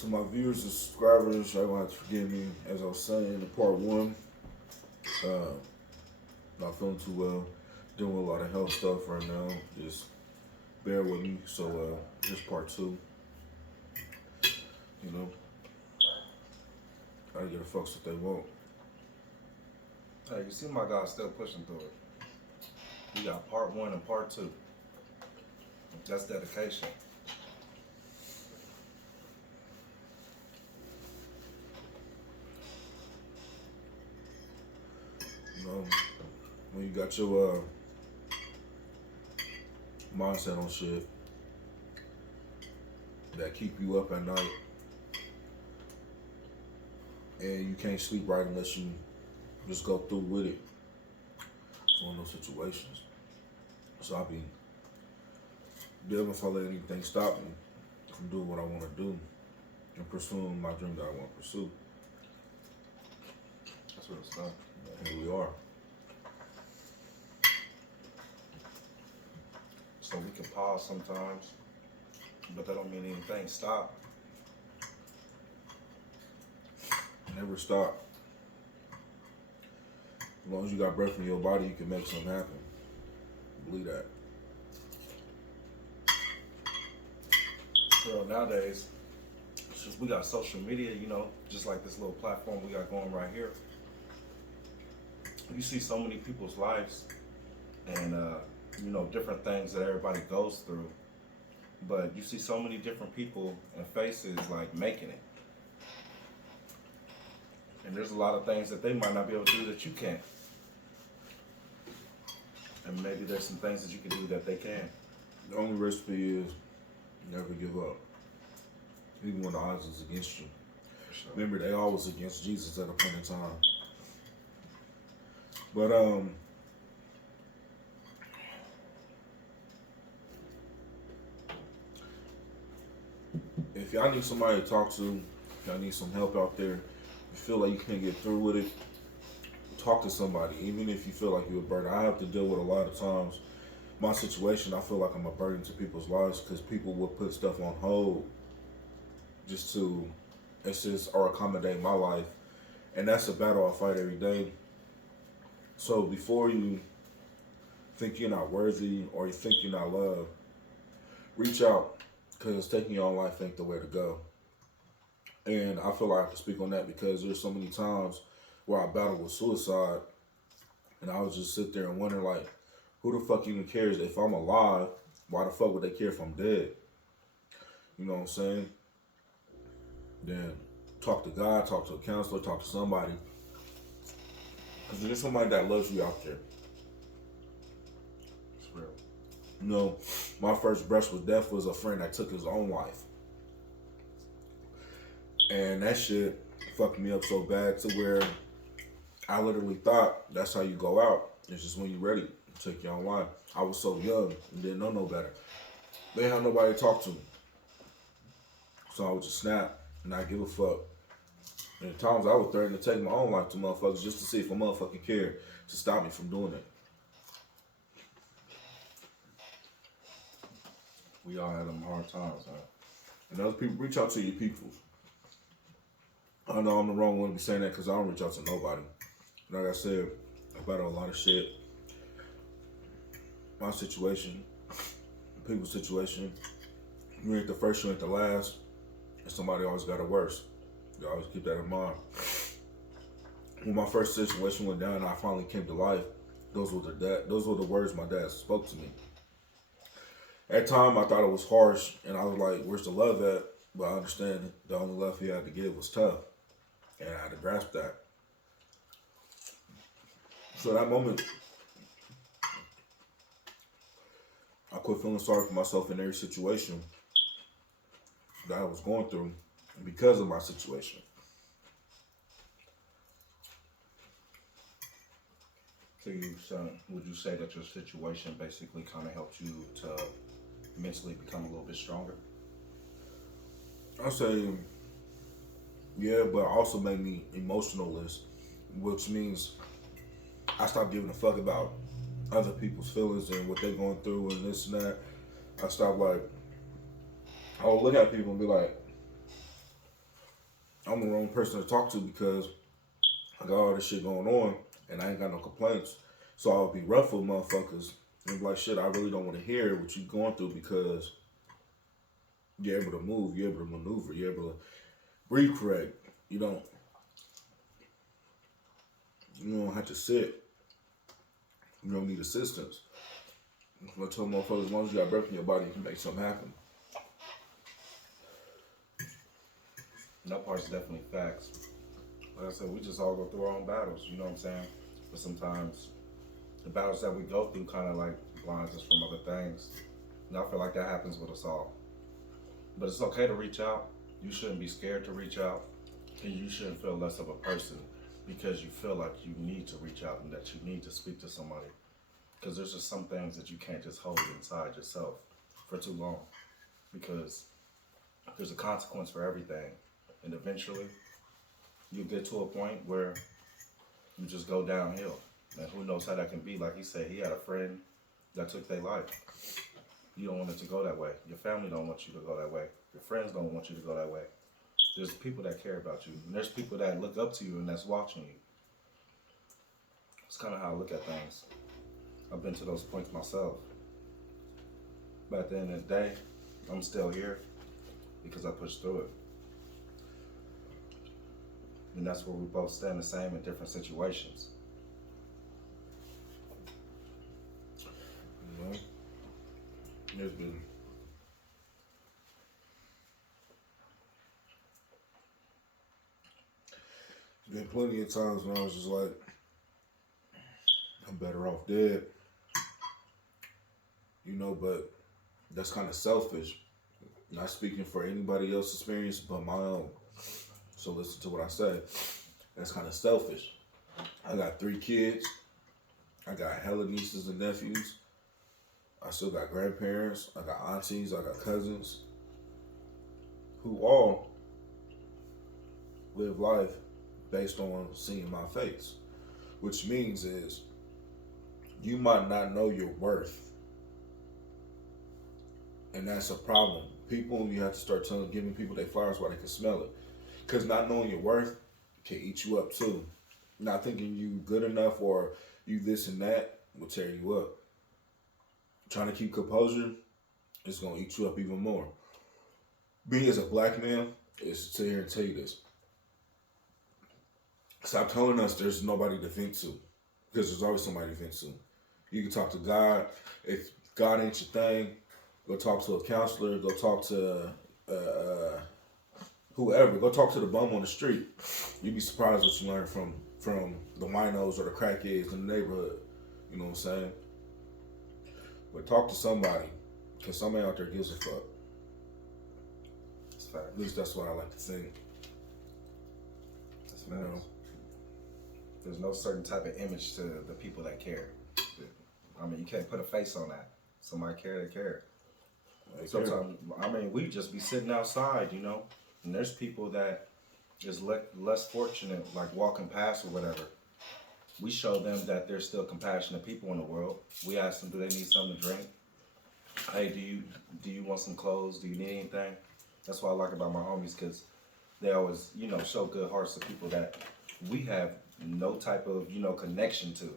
To my viewers and subscribers, I want to forgive me. As I was saying in part one, uh, not feeling too well, doing a lot of health stuff right now. Just bear with me. So here's part two. You know, I get the fucks what they want. Hey, you see my guy still pushing through it. We got part one and part two. That's dedication. You know, when you got your mindset on shit that keep you up at night, and you can't sleep right unless you just go through with it. It's one of those situations. So I be damn if I let anything stop me from doing what I want to do and pursuing my dream that I want to pursue. That's what it's done. Here we are. So we can pause sometimes, but that don't mean anything stop. Never stop. As long as you got breath in your body, you can make something happen. Believe that. Girl, nowadays, since we got social media, you know, just like this little platform we got going right here, you see so many people's lives and, you know, different things that everybody goes through. But you see so many different people and faces like making it. And there's a lot of things that they might not be able to do that you can't. And maybe there's some things that you can do that they can. The only recipe is never give up. Even when the odds is against you. For sure. Remember, they always against Jesus at a point in time. But if y'all need somebody to talk to, if y'all need some help out there, you feel like you can't get through with it, talk to somebody. Even if you feel like you're a burden. I have to deal with a lot of times my situation. I feel like I'm a burden to people's lives because people will put stuff on hold just to assist or accommodate my life, and that's a battle I fight every day. So before you think you're not worthy or you think you're not loved, reach out, because taking your own life ain't the way to go. And I feel like I can speak on that because there's so many times where I battle with suicide, and I would just sit there and wonder, like, who the fuck even cares if I'm alive? Why the fuck would they care if I'm dead? You know what I'm saying? Then talk to God, talk to a counselor, talk to somebody. Because there's somebody that loves you out there. It's real. You know, my first brush with death was a friend that took his own life. And that shit fucked me up so bad to where I literally thought that's how you go out. It's just when you're ready to take your own life. I was so young and didn't know no better. They had nobody to talk to. So I would just snap and not give a fuck. And at times I would threaten to take my own life to motherfuckers just to see if a motherfucker cared to stop me from doing it. We all had them hard times, huh? And other people, reach out to your peoples. I know I'm the wrong one to be saying that because I don't reach out to nobody. Like I said, I battle a lot of shit. My situation, people's situation, you ain't the first, you ain't the last, and somebody always got it worse. You always keep that in mind. When my first situation went down and I finally came to life, those were the words my dad spoke to me. At the time, I thought it was harsh, and I was like, where's the love at? But I understand the only love he had to give was tough, and I had to grasp that. So that moment, I quit feeling sorry for myself in every situation that I was going through because of my situation. So would you say that your situation basically kind of helped you to mentally become a little bit stronger? I say, yeah, but also made me emotionalist, which means I stopped giving a fuck about other people's feelings and what they're going through and this and that. I stopped, like, I would look at people and be like, person to talk to because I got all this shit going on and I ain't got no complaints. So I'll be rough with motherfuckers and be like, shit, I really don't want to hear what you going through because you're able to move, you're able to maneuver, you're able to breathe correct. You don't have to sit. You don't need assistance. I tell motherfuckers, as long as you got breath in your body, you can make something happen. That part's definitely facts. Like I said, we just all go through our own battles, you know what I'm saying? But sometimes the battles that we go through kind of like blinds us from other things. And I feel like that happens with us all. But it's okay to reach out. You shouldn't be scared to reach out. And you shouldn't feel less of a person because you feel like you need to reach out and that you need to speak to somebody. Because there's just some things that you can't just hold inside yourself for too long. Because there's a consequence for everything. And eventually, you get to a point where you just go downhill. And who knows how that can be. Like he said, he had a friend that took their life. You don't want it to go that way. Your family don't want you to go that way. Your friends don't want you to go that way. There's people that care about you. And there's people that look up to you and that's watching you. It's kind of how I look at things. I've been to those points myself. But at the end of the day, I'm still here because I pushed through it. And that's where we both stand the same in different situations. There's been plenty of times when I was just like, I'm better off dead. But that's kind of selfish. Not speaking for anybody else's experience but my own. So listen to what I say. That's kind of selfish. I got 3 kids. I got hella nieces and nephews. I still got grandparents. I got aunties. I got cousins. Who all live life based on seeing my face. Which means is you might not know your worth. And that's a problem. You have to start giving people their flowers while they can smell it. Because not knowing your worth can eat you up too. Not thinking you good enough or you this and that will tear you up. Trying to keep composure is going to eat you up even more. Me as a black man is to sit here and tell you this. Stop telling us there's nobody to vent to. Because there's always somebody to vent to. You can talk to God. If God ain't your thing, go talk to a counselor. Go talk to whoever. Go talk to the bum on the street. You'd be surprised what you learn from the winos or the crackheads in the neighborhood. You know what I'm saying? But talk to somebody. Because somebody out there gives a fuck. That's fact. At least that's what I like to think. That's fact. There's no certain type of image to the people that care. I mean, you can't put a face on that. Somebody care, they care. Sometimes, we just be sitting outside, and there's people that is less fortunate, like walking past or whatever. We show them that there's still compassionate people in the world. We ask them, do they need something to drink? Hey, do you want some clothes? Do you need anything? That's what I like about my homies, because they always, show good hearts to people that we have no type of, connection to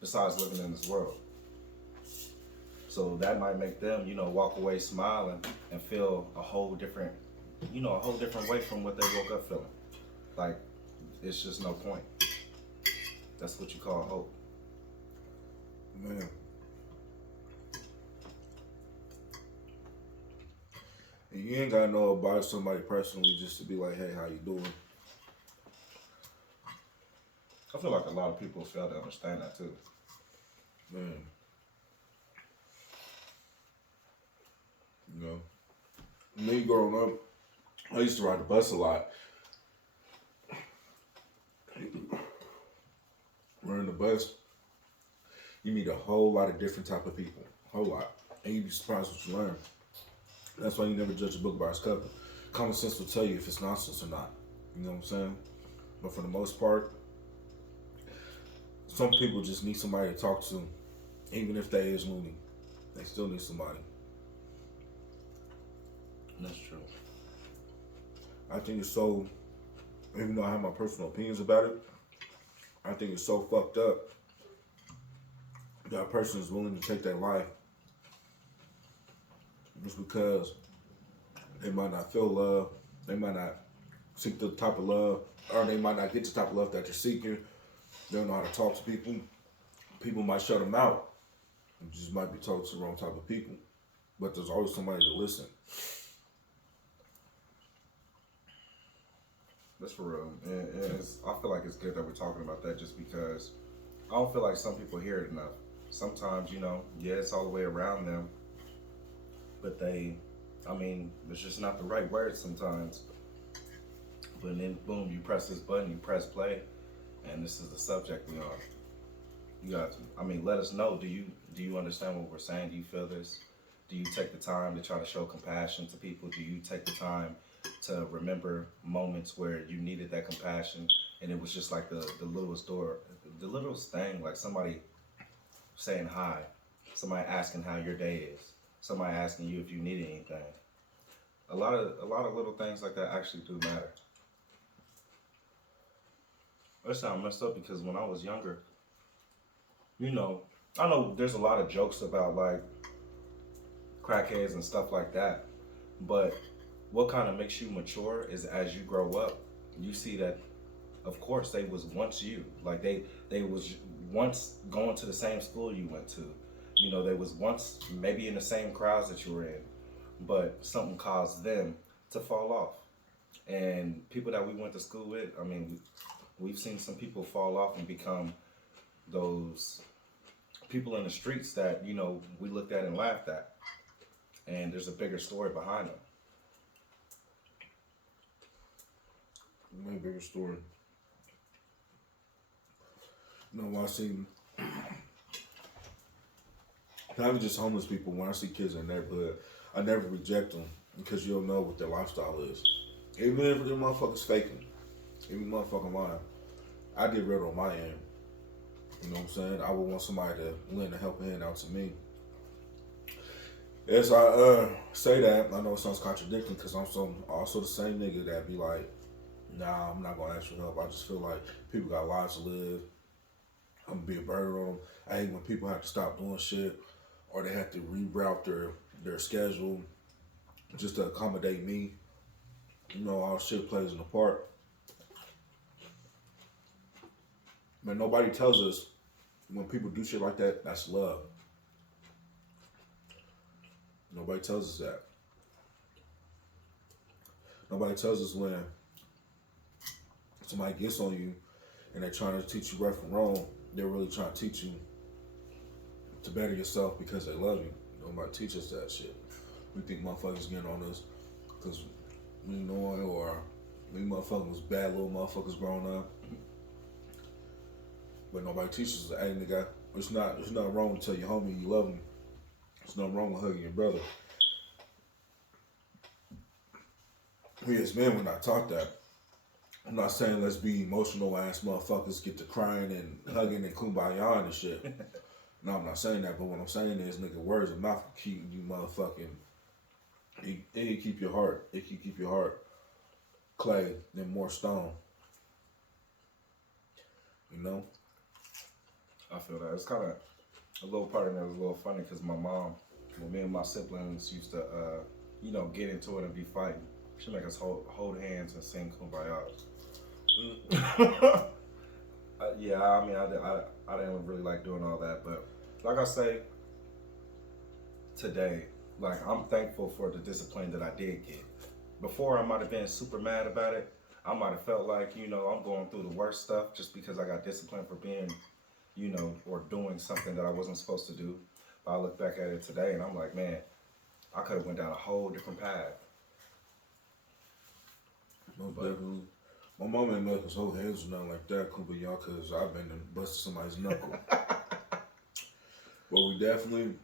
besides living in this world. So that might make them, walk away smiling and feel a whole different way from what they woke up feeling. Like, it's just no point. That's what you call hope. Man. And you ain't gotta know about somebody personally just to be like, hey, how you doing? I feel like a lot of people fail to understand that too. Man. Me growing up, I used to ride the bus a lot. Running the bus, you meet a whole lot of different type of people. A whole lot. And you'd be surprised what you learn. That's why you never judge a book by its cover. Common sense will tell you if it's nonsense or not. You know what I'm saying? But for the most part, some people just need somebody to talk to. Even if they is loony. They still need somebody. That's true. I think it's so Even though I have my personal opinions about it, I think it's so fucked up that a person is willing to take their life just because they might not feel love, they might not seek the type of love, or they might not get the type of love that you're seeking. They don't know how to talk to people. People might shut them out. You just might be talking to the wrong type of people. But there's always somebody to listen. That's for real. And I feel like it's good that we're talking about that just because I don't feel like some people hear it enough. Sometimes, yeah, it's all the way around them, but it's just not the right word sometimes. But then, boom, you press this button, you press play, and this is the subject we are. You guys, let us know. Do you understand what we're saying? Do you feel this? Do you take the time to try to show compassion to people? Do you take the time to remember moments where you needed that compassion and it was just like the littlest the littlest thing, like somebody saying hi, somebody asking how your day is, somebody asking you if you need anything. A lot of little things like that actually do matter. That sounds messed up because when I was younger, I know there's a lot of jokes about like crackheads and stuff like that, but what kind of makes you mature is as you grow up, you see that, of course, they was once you. Like they was once going to the same school you went to. They was once maybe in the same crowds that you were in, but something caused them to fall off. And people that we went to school with, we've seen some people fall off and become those people in the streets that, we looked at and laughed at. And there's a bigger story behind them. My bigger story. When I see, not even just homeless people, when I see kids in the neighborhood, I never reject them because you don't know what their lifestyle is. Even if the motherfuckers faking, even motherfucking lying, I did real on my end. You know what I'm saying? I would want somebody to lend a helping hand out to me. As I say that, I know it sounds contradicting because I'm also the same nigga that be like, nah, I'm not gonna ask for help. I just feel like people got lives to live. I'm gonna be a burden on them. I hate when people have to stop doing shit or they have to reroute their schedule just to accommodate me. All shit plays in a part. But nobody tells us when people do shit like that, that's love. Nobody tells us that. Nobody tells us when somebody gets on you and they're trying to teach you right from wrong, they're really trying to teach you to better yourself because they love you. Nobody teaches us that shit. We think motherfuckers getting on us because we know it or we motherfuckers was bad little motherfuckers growing up. But nobody teaches us, hey nigga, it's not wrong to tell your homie you love him. There's nothing wrong with hugging your brother. We as men, we're not taught that. I'm not saying let's be emotional ass motherfuckers, get to crying and hugging and kumbaya and shit. No, I'm not saying that, but what I'm saying is, nigga, words of mouth can keep you motherfucking, it can keep your heart, clay than more stone. I feel that. It's kind of, a little part of that was a little funny because my mom, when me and my siblings used to, get into it and be fighting, she'd make us hold hands and sing kumbaya. Yeah, I didn't really like doing all that, but like I say, today, like I'm thankful for the discipline that I did get. Before I might have been super mad about it. I might have felt like, I'm going through the worst stuff just because I got disciplined for being, or doing something that I wasn't supposed to do. But I look back at it today and I'm like, man, I could have went down a whole different path. Most definitely. My mom ain't make us hold hands or nothing like that, kumbaya, because I've been busting somebody's knuckle. But we definitely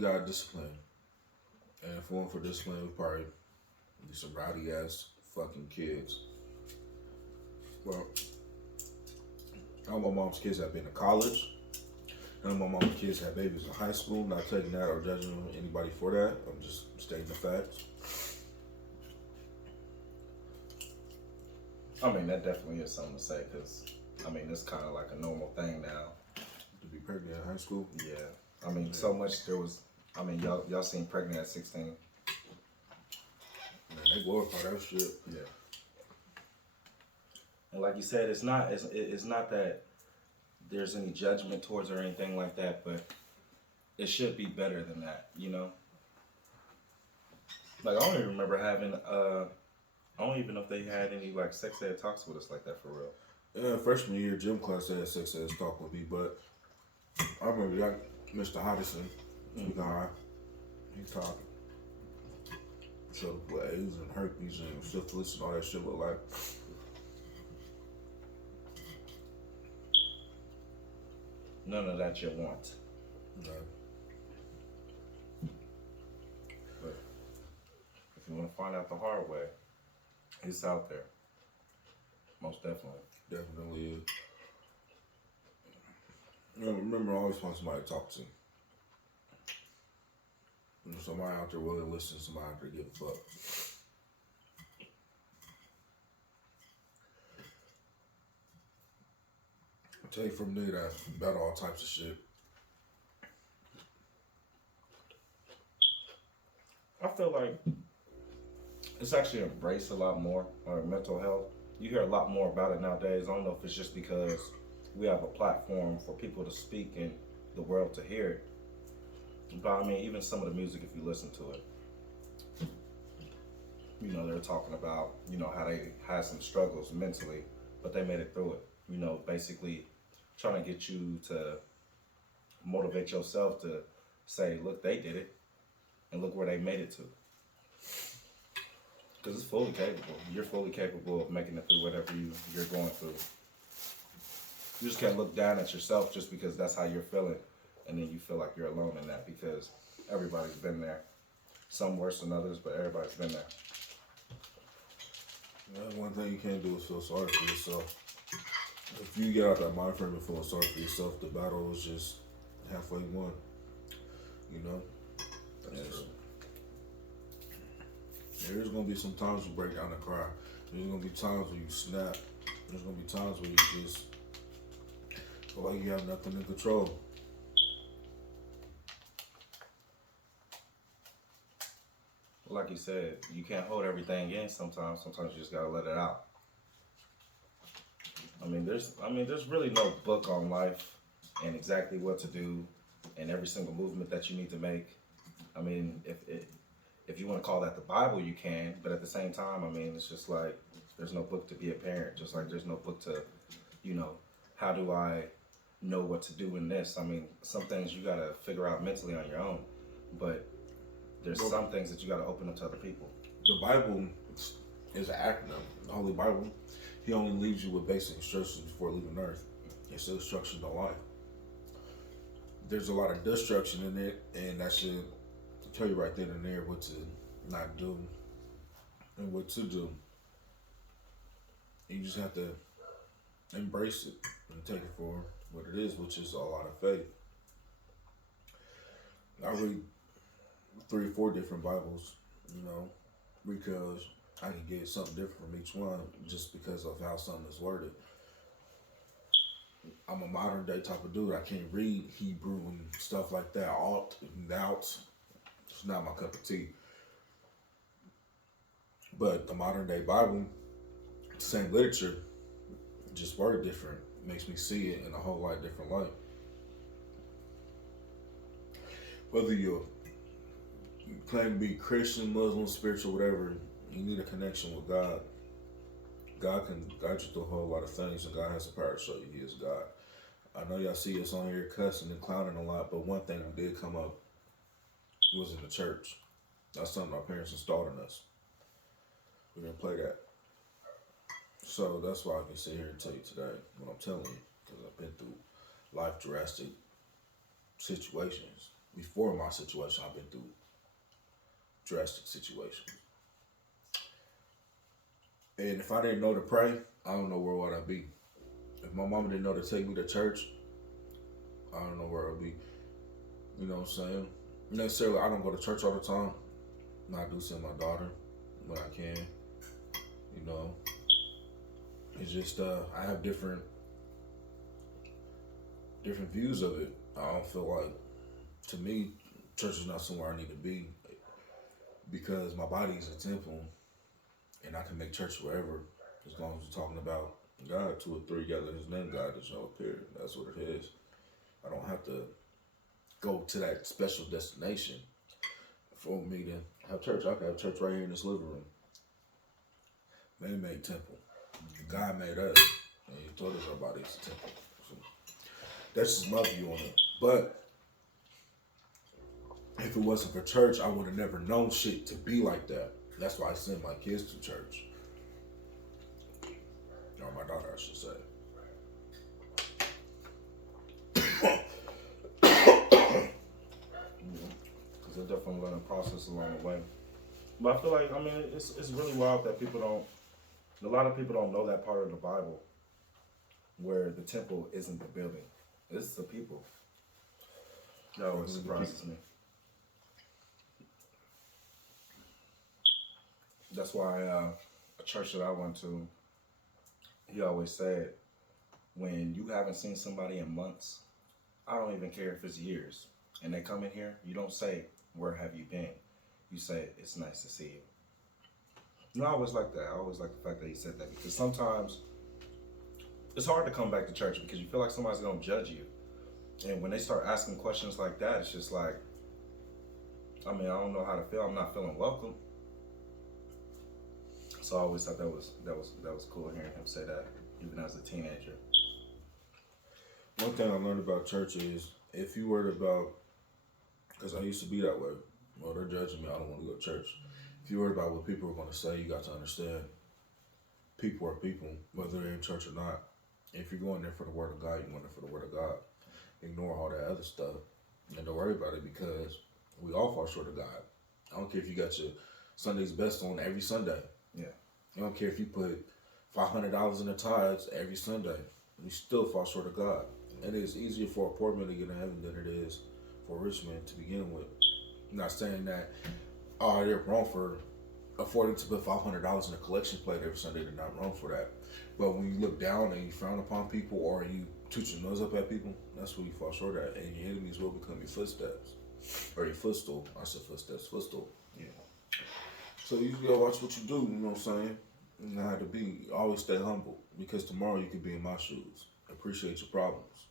got discipline. And if it weren't for discipline, we'd probably be some rowdy ass fucking kids. Well, all my mom's kids have been to college. None of my mom's kids have babies in high school. I'm not taking that or judging anybody for that. I'm just stating the facts. I mean, that definitely is something to say because, I mean, it's kind of like a normal thing now. To be pregnant in high school. Yeah. I mean, Yeah. so much there was. I mean, y'all seen pregnant at 16. Man, they glorify that shit. Yeah. And like you said, it's not that there's any judgment towards or anything like that, but it should be better than that, you know. Like I don't even remember having I don't even know if they had any like sex ed talks with us like that for real. Yeah, freshman year gym class they had sex ed talk with me, but I remember that Mr. Hodgson, he guy, he talked. So what AIDS and herpes and syphilis and all that shit look like. None of that you want. No. But if you want to find out the hard way, it's out there. Most definitely. Definitely is. You know, remember, I always find somebody to talk to. You know, somebody out there willing to listen, somebody out there give a fuck. I'll tell you from there that about all types of shit. I feel like it's actually embraced a lot more, mental health. You hear a lot more about it nowadays. I don't know if it's just because we have a platform for people to speak and the world to hear it. But I mean, even some of the music, if you listen to it, you know, they're talking about, you know, how they had some struggles mentally, but they made it through it. You know, basically trying to get you to motivate yourself to say, look, they did it, and look where they made it to. Because it's fully capable. You're fully capable of making it through whatever you're going through. You just can't look down at yourself just because that's how you're feeling, and then you feel like you're alone in that because everybody's been there. Some worse than others, but everybody's been there. Yeah, one thing you can't do is feel sorry for yourself. If you get out that mind frame and feel sorry for yourself, the battle is just halfway won. You know? That's true. There's gonna be some times you break down and cry. There's gonna be times where you snap. There's gonna be times where you just feel like you have nothing in control. Like you said, you can't hold everything in sometimes. Sometimes you just gotta let it out. I mean, there's really no book on life and exactly what to do and every single movement that you need to make. I mean, if you want to call that the Bible, you can, but at the same time, I mean, it's just like there's no book to be a parent, just like there's no book to, you know, how do I know what to do in this? I mean, some things you gotta figure out mentally on your own, but there's some things that you gotta open up to other people. The Bible is an acronym. The Holy Bible, he only leaves you with basic instructions before leaving Earth. It's instructions on life. There's a lot of destruction in it, and that should tell you right then and there what to not do and what to do. You just have to embrace it and take it for what it is, which is a lot of faith. I read 3 or 4 different Bibles, you know, because I can get something different from each one just because of how something is worded. I'm a modern day type of dude. I can't read Hebrew and stuff like that. Alt and doubts. It's not my cup of tea. But the modern day Bible, same literature, just word different, makes me see it in a whole lot different light. Whether you claim to be Christian, Muslim, spiritual, whatever, you need a connection with God. God can guide you through a whole lot of things, and God has the power to show you He is God. I know y'all see us on here cussing and clowning a lot, but one thing that did come up was in the church. That's something our parents installed in us. We didn't play that. So that's why I can sit here and tell you today what I'm telling you, because I've been through life drastic situations. Before my situation, I've been through drastic situations. And if I didn't know to pray, I don't know where would I be. If my mama didn't know to take me to church, I don't know where I'd be. You know what I'm saying? Necessarily, I don't go to church all the time. I do send my daughter when I can. You know, It's just I have different views of it. I don't feel like, to me, church is not somewhere I need to be because my body is a temple, and I can make church wherever as long as we're talking about God. 2 or 3 together, His name God is all appear. That's what it is. I don't have to go to that special destination for me to have church. I can have church right here in this living room. Man-made temple. God made us, and He told us our body is a temple. So that's just my view on it. But if it wasn't for church, I would have never known shit to be like that. That's why I send my kids to church. Or my daughter, I should say. Because they're definitely learning process along the way. But I feel like, I mean, it's really wild that a lot of people don't know that part of the Bible where the temple isn't the building. It's the people. That always surprises me. That's why a church that I went to, he always said, when you haven't seen somebody in months, I don't even care if it's years, and they come in here, you don't say, where have you been? You say, it's nice to see you. And I always like that. I always like the fact that he said that, because sometimes it's hard to come back to church because you feel like somebody's going to judge you. And when they start asking questions like that, it's just like, I mean, I don't know how to feel. I'm not feeling welcome. So I always thought that was cool hearing him say that, even as a teenager. One thing I learned about church is if you worried about, because I used to be that way, well, they're judging me, I don't want to go to church. If you worried about what people are going to say, you got to understand people are people, whether they're in church or not. If you're going there for the word of God, you're going there for the word of God. Ignore all that other stuff and don't worry about it because we all fall short of God. I don't care if you got your Sunday's best on every Sunday. Yeah. I don't care if you put $500 in the tithes every Sunday. You still fall short of God. And it's easier for a poor man to get in heaven than it is for a rich man to begin with. I'm not saying that, they're wrong for affording to put $500 in a collection plate every Sunday. They're not wrong for that. But when you look down and you frown upon people or you toot your nose up at people, that's where you fall short at. And your enemies will become your footsteps. Or your footstool. I said footsteps, footstool. Yeah. So you gotta watch what you do, you know what I'm saying? You know how to be. Always stay humble. Because tomorrow you could be in my shoes. Appreciate your problems.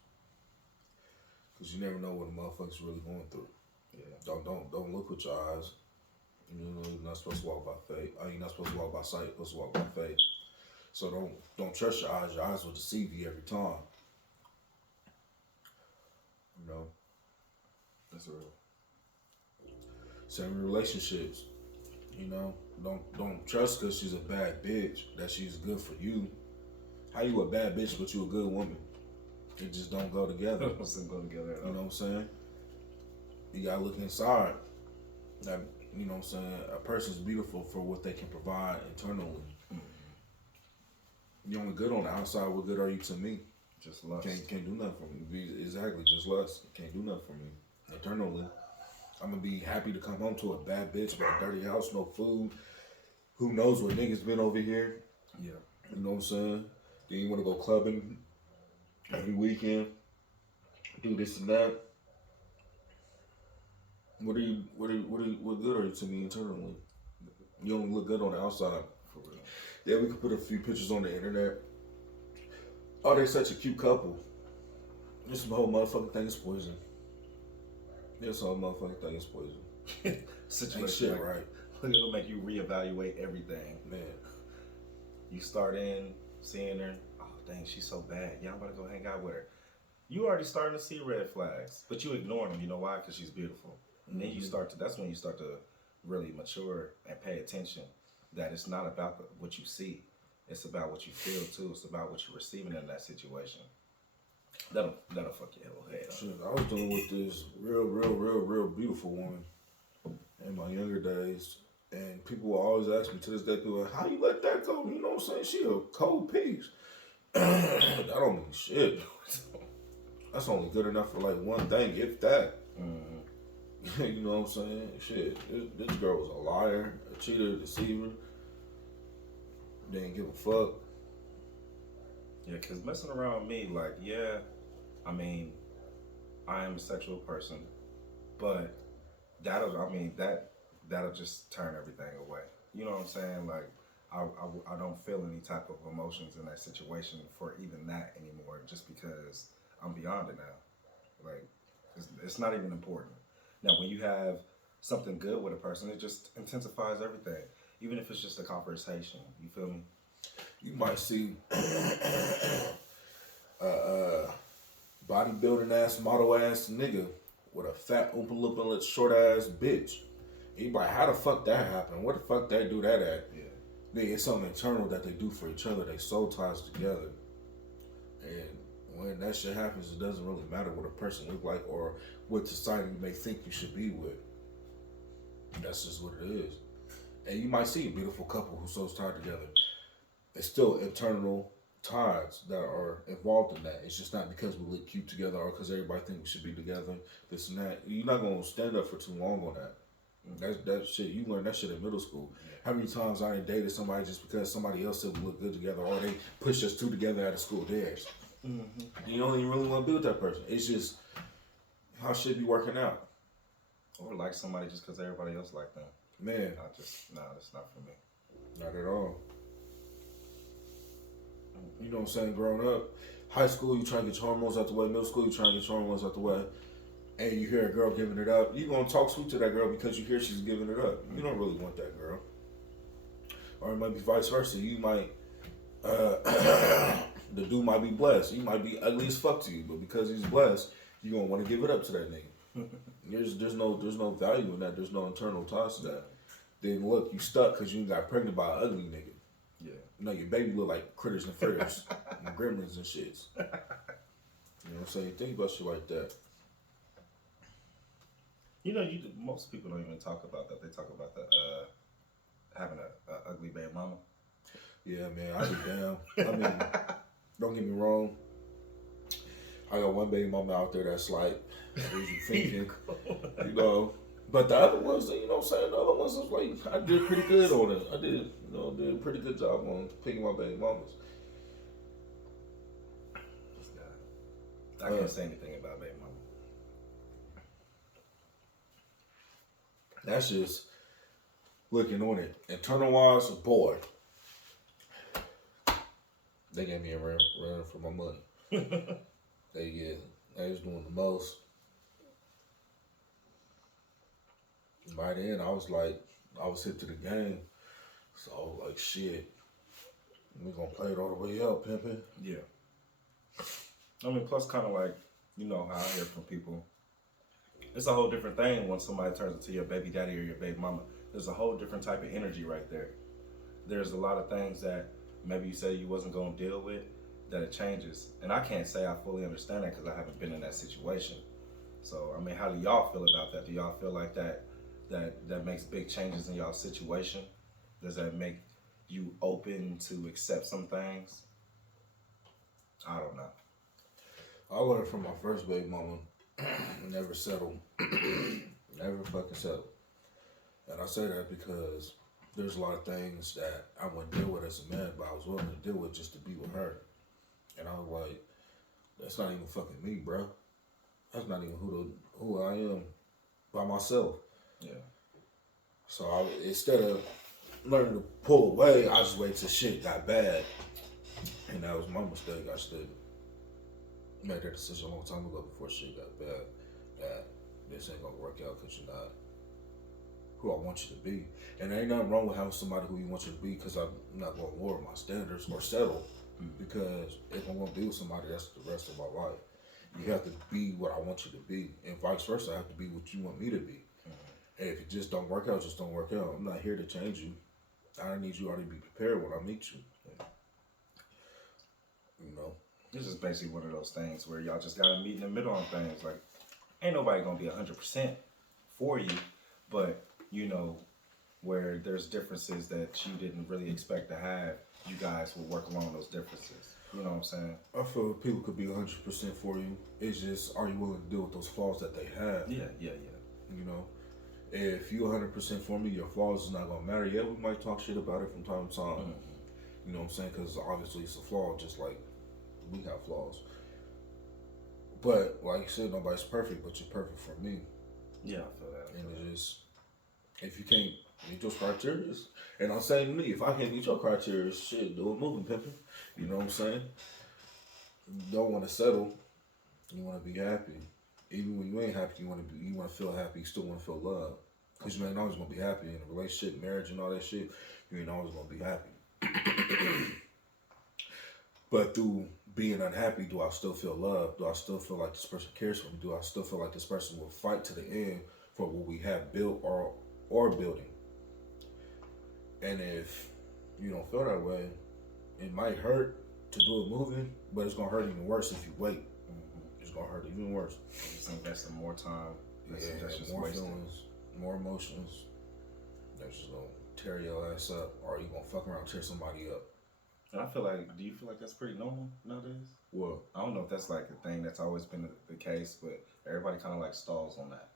Because you never know what a motherfucker's really going through. Yeah. Don't look with your eyes. You know, you're not supposed to walk by faith. You're not supposed to walk by sight. You're supposed to walk by faith. So don't trust your eyes. Your eyes will deceive you every time. You know? That's real. Same in relationships. You know? Don't trust because she's a bad bitch that she's good for you. How you a bad bitch but you a good woman? It just don't go together. It doesn't go together at all. You know what I'm saying? You gotta look inside. That, you know what I'm saying? A person's beautiful for what they can provide internally. Mm-hmm. You only good on the outside. What good are you to me? Just lust. Can't do nothing for me. Exactly, just lust. Can't do nothing for me. Internally, I'm gonna be happy to come home to a bad bitch, but a dirty house, no food. Who knows what niggas been over here? Yeah. You know what I'm saying? Then you wanna go clubbing every weekend, do this and that. What good are you to me internally? You only look good on the outside. For real. Yeah, we could put a few pictures on the internet. Oh, they're such a cute couple. This whole motherfucking thing is poison. This whole motherfucking thing is poison. Situation Ain't shit like, right. It'll make you reevaluate everything. Man. You start in seeing her. Oh, dang, she's so bad. Yeah, I'm about to go hang out with her. You already starting to see red flags, but you ignore them. You know why? Because she's beautiful. And then that's when you start to really mature and pay attention that it's not about what you see. It's about what you feel too. It's about what you're receiving in that situation. That'll fuck your whole head up. Shit, I was dealing with this real beautiful woman in my younger days. And people will always ask me to this day, people, how you let that go? You know what I'm saying? She a cold piece. That don't mean shit. That's only good enough for like one thing, if that. Mm-hmm. You know what I'm saying? Shit, this girl was a liar, a cheater, a deceiver. Didn't give a fuck. Yeah, because messing around with me, like, yeah, I mean, I am a sexual person, but that'll just turn everything away. You know what I'm saying? Like, I don't feel any type of emotions in that situation for even that anymore, just because I'm beyond it now. Like, it's not even important. Now, when you have something good with a person, it just intensifies everything, even if it's just a conversation. You feel me? You might see a bodybuilding ass, model ass nigga with a fat, open looking, short ass bitch. You like, how the fuck that happen? Where the fuck they do that at? Yeah. Nigga, it's something internal that they do for each other. They soul ties together. And when that shit happens, it doesn't really matter what a person look like or what society may think you should be with. That's just what it is. And you might see a beautiful couple who souls tied together. It's still internal ties that are involved in that. It's just not because we look cute together or because everybody think we should be together. This and that. You're not gonna stand up for too long on that. That shit. You learned that shit in middle school. How many times I ain't dated somebody just because somebody else said we look good together, or they push us two together at a school dance? Mm-hmm. You don't even really want to be with that person. It's just how shit be working out. Or like somebody just because everybody else like them. Man, That's not for me. Not at all. You know what I'm saying? Growing up, high school, you trying to get your hormones out the way. Middle school, you trying to get your hormones out the way. And you hear a girl giving it up, you gonna talk sweet to that girl because you hear she's giving it up. You don't really want that girl. Or it might be vice versa. You might, the dude might be blessed. He might be ugly as fuck to you, but because he's blessed, you gonna want to give it up to that nigga. There's no value in that. There's no internal ties to that. Then look, you stuck because you got pregnant by an ugly nigga. Yeah. You know, your baby look like critters and fritters and gremlins and shits. You know what I'm saying? Think about shit like that. You know, most people don't even talk about that. They talk about the having a ugly baby mama. Yeah, man, I be down. I mean, don't get me wrong. I got one baby mama out there that's like, what you thinking? You know. But the other ones, you know what I'm saying? The other ones was like, I did pretty good on it. I did a pretty good job on picking my baby mamas. I can't say anything about baby mama. That's just looking on it. Internal wise, boy, they gave me a run for my money. They was doing the most. By then, I was hit to the game. So I was like, shit, we gonna play it all the way up, pimpin'. Yeah. I mean, plus kind of like, you know how I hear from people. It's a whole different thing when somebody turns into your baby daddy or your baby mama. There's a whole different type of energy right there. There's a lot of things that maybe you said you wasn't going to deal with, that it changes. And I can't say I fully understand that because I haven't been in that situation. So, I mean, how do y'all feel about that? Do y'all feel like that makes big changes in y'all's situation? Does that make you open to accept some things? I don't know. I learned from my first baby mama, never settle. Never fucking settle. And I say that because there's a lot of things that I wouldn't deal with as a man, but I was willing to deal with just to be with her. And I was like, that's not even fucking me, bro. That's not even who I am by myself. Yeah. So instead of learning to pull away, I just waited till shit got bad. And that was my mistake. I should made that decision a long time ago before shit got bad. That this ain't gonna work out because you're not who I want you to be. And there ain't nothing wrong with having somebody who you want you to be, because I'm not gonna lower my standards or settle. Because if I'm gonna be with somebody, that's the rest of my life. You have to be what I want you to be, and vice versa. I have to be what you want me to be. And if it just don't work out, just don't work out. I'm not here to change you. I need you already to be prepared when I meet you. You know, this is basically one of those things where y'all just gotta meet in the middle on things. Like, ain't nobody gonna be 100% for you, but you know, where there's differences that you didn't really expect to have, you guys will work along those differences. You know what I'm saying? I feel people could be 100% for you. It's just, are you willing to deal with those flaws that they have? Yeah. You know, if you 100% for me, your flaws is not gonna matter. Yeah, we might talk shit about it from time to time. You know what I'm saying? Because obviously it's a flaw, just like We have flaws. But like you said, nobody's perfect, but you're perfect for me. Yeah, I feel that. And it just, if you can't meet those criteria, and I'm saying to me, if I can't meet your criteria, shit, do a moving pimping. You know what I'm saying? You don't want to settle. You want to be happy. Even when you ain't happy, you want to feel happy. You still want to feel love. Because you ain't always going to be happy in a relationship, marriage, and all that shit. You ain't always going to be happy. But through being unhappy, do I still feel love? Do I still feel like this person cares for me? Do I still feel like this person will fight to the end for what we have built or building? And if you don't feel that way, it might hurt to do a movie, but it's gonna hurt even worse if you wait. It's gonna hurt even worse. Just invest in more time. That's just more wasted. Feelings, more emotions. That's just gonna tear your ass up, or you gonna fuck around and tear somebody up. And I feel like, do you feel like that's pretty normal nowadays? What? I don't know if that's like a thing that's always been the case, but everybody kind of like stalls on that.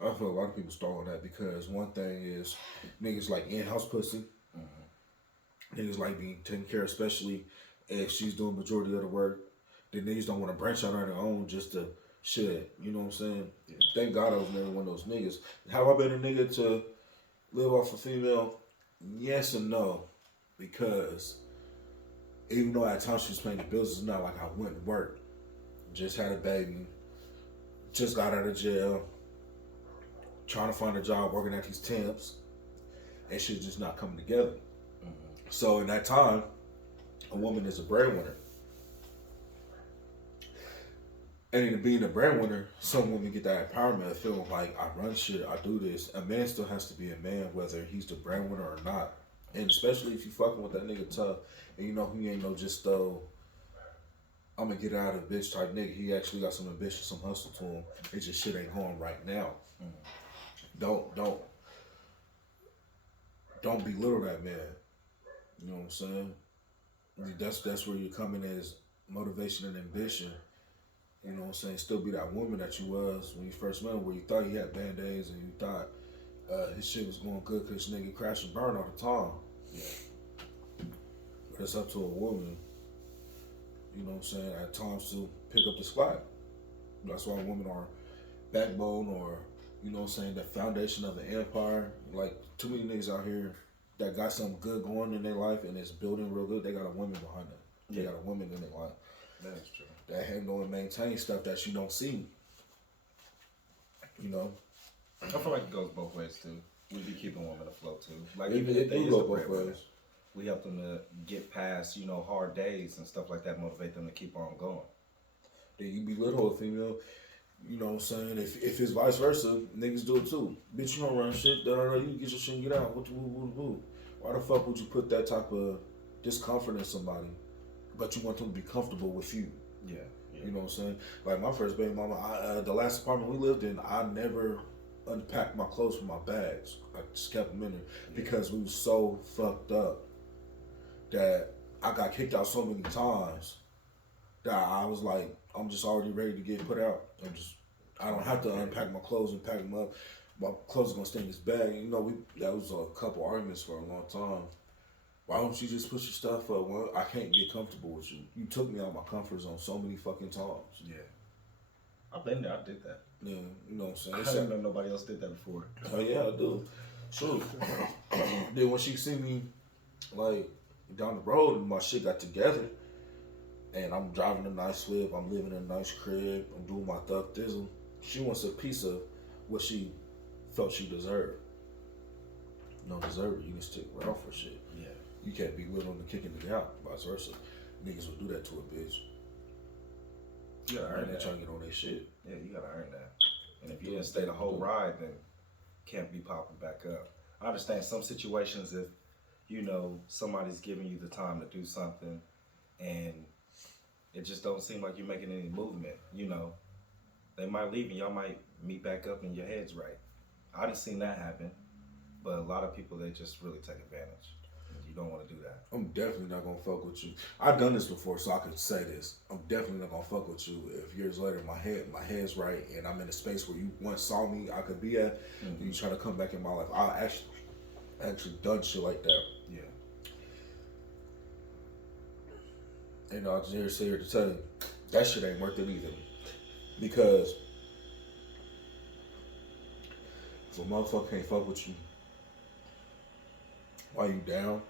I feel a lot of people stall on that because one thing is niggas like in-house pussy. Niggas like being taken care of, especially if she's doing majority of the work. Then niggas don't want to branch out on their own just to shit. You know what I'm saying? Yeah. Thank God I was never one of those niggas. Have I been a nigga to live off a female? Yes and no. Because even though at times she was paying the bills, it's not like I went to work. Just had a baby. Just got out of jail. Trying to find a job working at these temps. And shit's just not coming together. So in that time, a woman is a breadwinner. And in being a breadwinner, some women get that empowerment of feeling like I run shit, I do this. A man still has to be a man, whether he's the breadwinner or not. And especially if you fucking with that nigga tough, and you know he ain't no just though I'm gonna get out of bitch type nigga. He actually got some ambition, some hustle to him. It just shit ain't going right now. Don't belittle that man. You know what I'm saying? I mean, that's where you're coming as motivation and ambition. You know what I'm saying? Still be that woman that you was when you first met him, where you thought he had band-aids and you thought his shit was going good because this nigga crash and burn all the time. Yeah. But it's up to a woman, you know what I'm saying, at times to pick up the slack. That's why women are backbone or, you know what I'm saying, the foundation of the empire. Like, too many niggas out here that got something good going in their life and it's building real good, they got a woman behind them. They got a woman in their life. That is true. That handle and maintain stuff that you don't see. You know? I feel like it goes both ways too. We be keeping women afloat too. Like even if they go both ways. We help them to get past, you know, hard days and stuff like that, motivate them to keep on going. Then you belittle a female, you know what I'm saying? If it's vice versa, niggas do it too. Bitch, you don't run shit, you get your shit and get out. Why the fuck would you put that type of discomfort in somebody, but you want them to be comfortable with you? Yeah. You know what I'm saying? Like my first baby mama, the last apartment we lived in, I never unpacked my clothes from my bags. I just kept them in there because we was so fucked up that I got kicked out so many times that I was like, I'm just already ready to get put out. I don't have to unpack my clothes and pack them up. My clothes are gonna stay in this bag. You know, that was a couple arguments for a long time. Why don't you just put your stuff up? Well, I can't get comfortable with you. You took me out of my comfort zone so many fucking times. Yeah. I've been there. I did that. Yeah, you know what I'm saying? I didn't know nobody else did that before. Oh, yeah, I do. Sure. Then when she see me, like, down the road and my shit got together, and I'm driving a nice whip, I'm living in a nice crib, I'm doing my thug thizzle, she wants a piece of what she felt she deserved. You don't deserve it. You can stick around for shit. Yeah. You can't be little and kicking it out, vice versa. Niggas will do that to a bitch. You gotta earn that. Trying to get on their shit. Yeah, you gotta earn that. And if you didn't stay the whole ride, then can't be popping back up. I understand some situations if, you know, somebody's giving you the time to do something and it just don't seem like you're making any movement, you know. They might leave and y'all might meet back up and your head's right. I done seen that happen, but a lot of people, they just really take advantage. You don't want to do that. I'm definitely not gonna fuck with you. I've done this before, so I can say this. I'm definitely not gonna fuck with you if years later my head's right and I'm in a space where you once saw me I could be at, and you try to come back in my life. I actually done shit like that. Yeah. And I'll just here to tell you, that shit ain't worth it either. Because if a motherfucker can't fuck with you while you down,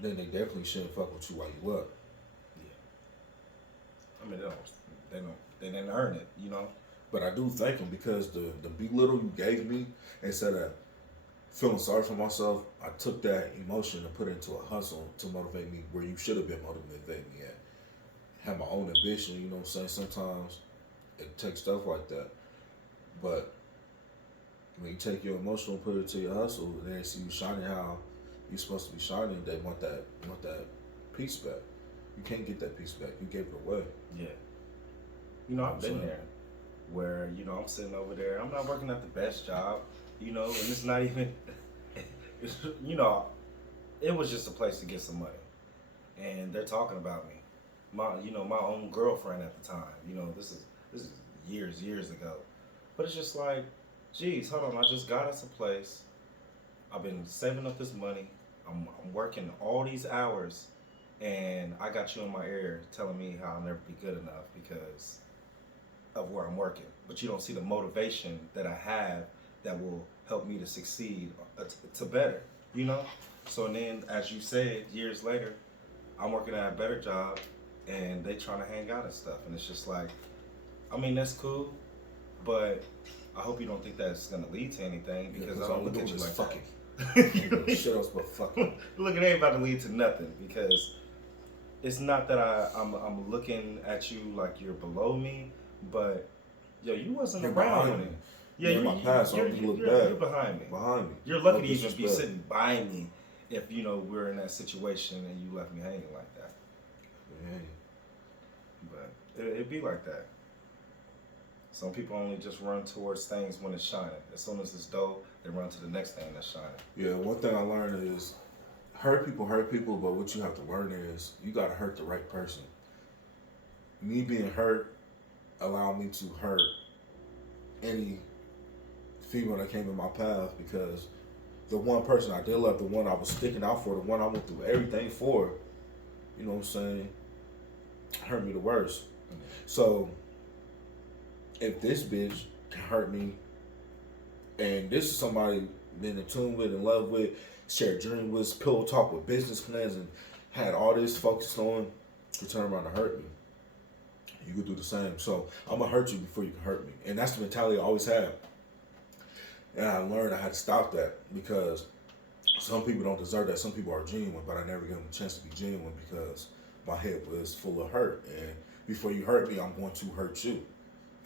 then they definitely shouldn't fuck with you while you up. Yeah. I mean, they didn't earn it, you know. But I do thank them because the belittle you gave me, instead of feeling sorry for myself, I took that emotion and put it into a hustle to motivate me where you should have been motivating me at. Have my own ambition, you know what I'm saying? Sometimes it takes stuff like that. But when you take your emotion and put it to your hustle, and they see you shining how you're supposed to be shining, they want that piece back. You can't get that piece back. You gave it away. Yeah. You know, I've been there where, you know, I'm sitting over there. I'm not working at the best job, you know, and it's not even, you know, it was just a place to get some money. And they're talking about me. My own girlfriend at the time, you know, this is years ago. But it's just like, geez, hold on, I just got us a place. I've been saving up this money. I'm working all these hours, and I got you in my ear telling me how I'll never be good enough because of where I'm working. But you don't see the motivation that I have that will help me to succeed to better, you know? So then, as you said, years later, I'm working at a better job, and they trying to hang out and stuff. And it's just like, I mean, that's cool, but I hope you don't think that's gonna lead to anything because I don't look at you like fucking. that. Shit else but fucking. Look, it ain't about to lead to nothing because it's not that I'm looking at you like you're below me, but yo, you wasn't You're around behind me. me. Yeah, you're in my past, so you look bad. You're behind me. Behind me. You're lucky No to even be disrespect. sitting by me if you know we're in that situation and you left me hanging like that. Yeah. But it'd be like that. Some people only just run towards things when it's shining. As soon as it's dull, they run to the next thing that's shining. Yeah, one thing I learned is hurt people, but what you have to learn is you gotta hurt the right person. Me being hurt allowed me to hurt any female that came in my path because the one person I did love, the one I was sticking out for, the one I went through everything for, you know what I'm saying, hurt me the worst. So if this bitch can hurt me, and this is somebody been in tune with, in love with, shared dream with, pillow talk with, business plans, and had all this focused on, to turn around and hurt me, you could do the same. So I'm gonna hurt you before you can hurt me, and that's the mentality I always had. And I learned I had to stop that because some people don't deserve that. Some people are genuine, but I never gave them a chance to be genuine because my head was full of hurt. And before you hurt me, I'm going to hurt you.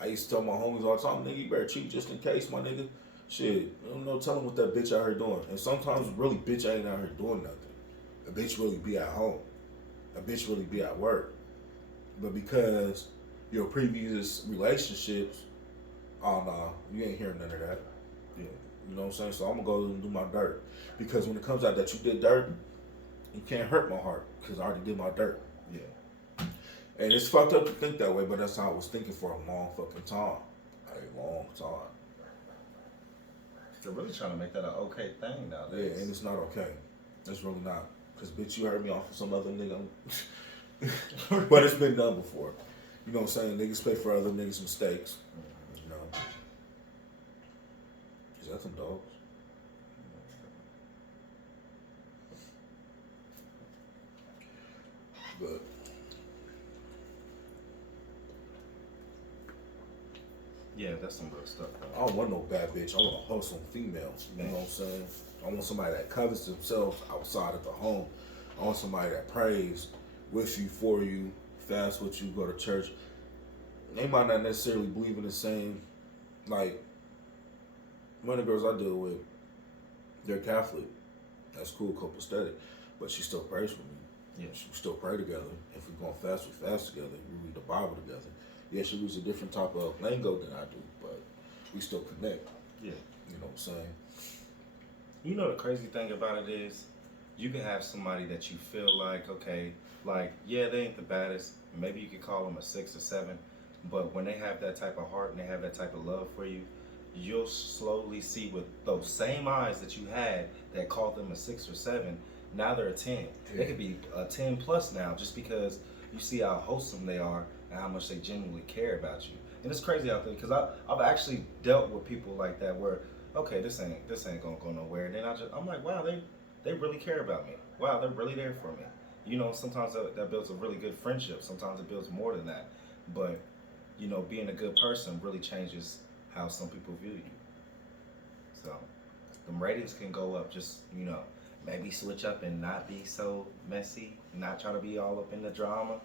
I used to tell my homies all the time, nigga, you better cheat just in case, my nigga. Shit, I don't know, tell them what that bitch out here doing. And sometimes really bitch ain't out here doing nothing. A bitch really be at home. A bitch really be at work. But because your previous relationships, oh nah, you ain't hearing none of that. Yeah. You know what I'm saying? So I'm gonna go and do my dirt. Because when it comes out that you did dirt, you can't hurt my heart because I already did my dirt. Yeah. And it's fucked up to think that way, but that's how I was thinking for a long fucking time. A long time. They're really trying to make that an okay thing nowadays. Yeah, and it's not okay. It's really not. Because, bitch, you heard me off of some other nigga. But it's been done before. You know what I'm saying? Niggas pay for other niggas' mistakes. You know? Is that some dogs? But Yeah, that's some real stuff. I don't want no bad bitch. I want a wholesome female. You know what I'm saying? I want somebody that covers themselves outside of the home. I want somebody that prays with you, for you, fast with you, go to church. They might not necessarily believe in the same, like, one of the girls I deal with, they're Catholic. That's cool, copacetic. But she still prays for me. Yeah. We still pray together. If we're going fast, we fast together. We read the Bible together. Yeah, she uses a different type of lingo than I do, but we still connect. Yeah. You know what I'm saying? You know the crazy thing about it is, you can have somebody that you feel like, okay, like, yeah, they ain't the baddest. Maybe you could call them a 6 or 7, but when they have that type of heart and they have that type of love for you, you'll slowly see with those same eyes that you had that called them a 6 or 7, Now they're a 10. They could be a 10 plus now just because you see how wholesome they are and how much they genuinely care about you. And it's crazy out there because I've actually dealt with people like that where, okay, this ain't gonna go nowhere. And then I'm like, wow, they really care about me. Wow, they're really there for me. You know, sometimes that builds a really good friendship. Sometimes it builds more than that. But you know, being a good person really changes how some people view you. So, the ratings can go up. Just maybe switch up and not be so messy, not try to be all up in the drama.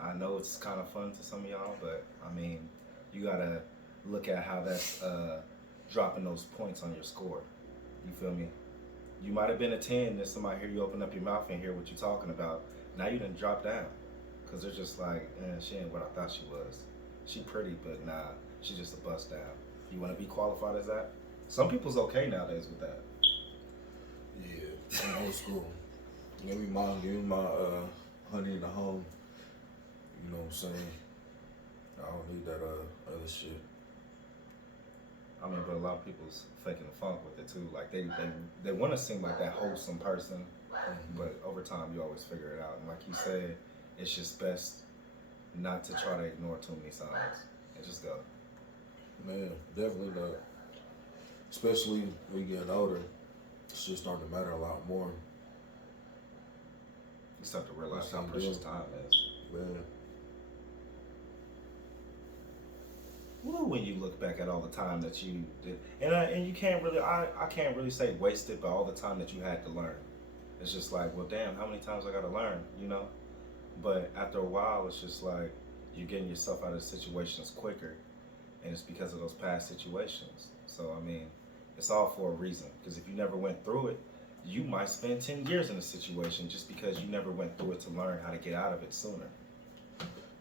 I know it's kind of fun to some of y'all, but I mean, you gotta look at how that's dropping those points on your score. You feel me? You might have been a 10, then somebody hear you open up your mouth and hear what you're talking about. Now you done drop down. Because they're just like, she ain't what I thought she was. She pretty, but nah, she's just a bust down. You want to be qualified as that? Some people's okay nowadays with that. Yeah, I'm old school. Give me my honey in the home. You know what I'm saying? I don't need that other shit. I mean, but a lot of people's faking the funk with it too. Like they want to seem like that wholesome person, but over time you always figure it out. And like you said, it's just best not to try to ignore too many signs and just go. Man, definitely not. Especially when you get older, it's just starting to matter a lot more. You start to realize how precious time is. Man. Well, when you look back at all the time that you did, and you can't really, I can't really say wasted, but all the time that you had to learn. It's just like, well, damn, how many times I got to learn, you know? But after a while, it's just like you're getting yourself out of situations quicker, and it's because of those past situations. So, I mean, it's all for a reason. Because if you never went through it, you might spend 10 years in a situation just because you never went through it to learn how to get out of it sooner.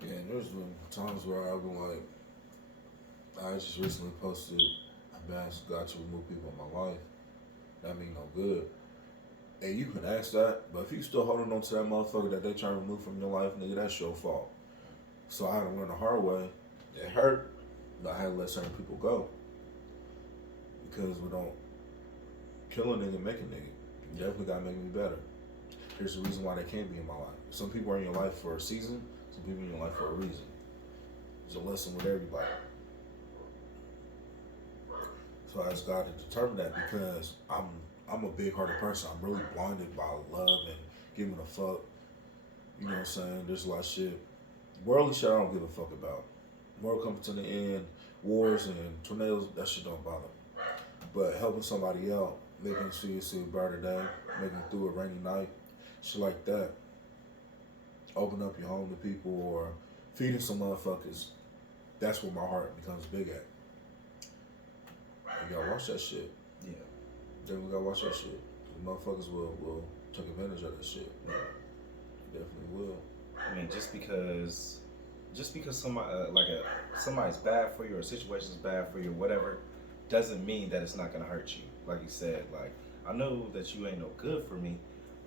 Yeah, and there's been times where I've been like, I just recently posted a mask got to remove people in my life. That mean no good. And you can ask that, but if you still holding on to that motherfucker that they trying to remove from your life, nigga, that's your fault. So I had to learn the hard way. It hurt, but I had to let certain people go. Because we don't kill a nigga, make a nigga. You definitely gotta make me better. Here's the reason why they can't be in my life. Some people are in your life for a season, some people in your life for a reason. There's a lesson with everybody. So I just gotta determine that because I'm a big hearted person. I'm really blinded by love and giving a fuck. You know what I'm saying? There's a lot of shit. Worldly shit I don't give a fuck about. World coming to the end, wars and tornadoes, that shit don't bother me. But helping somebody out, making sure you see a brighter day, making it through a rainy night, shit like that. Open up your home to people or feeding some motherfuckers. That's where my heart becomes big at. You gotta watch that shit. Yeah. Then we gotta watch that shit. The motherfuckers will take advantage of that shit. Yeah. They definitely will. I mean, just because somebody somebody's bad for you or a situation's bad for you or whatever, doesn't mean that it's not gonna hurt you. Like you said, like I know that you ain't no good for me,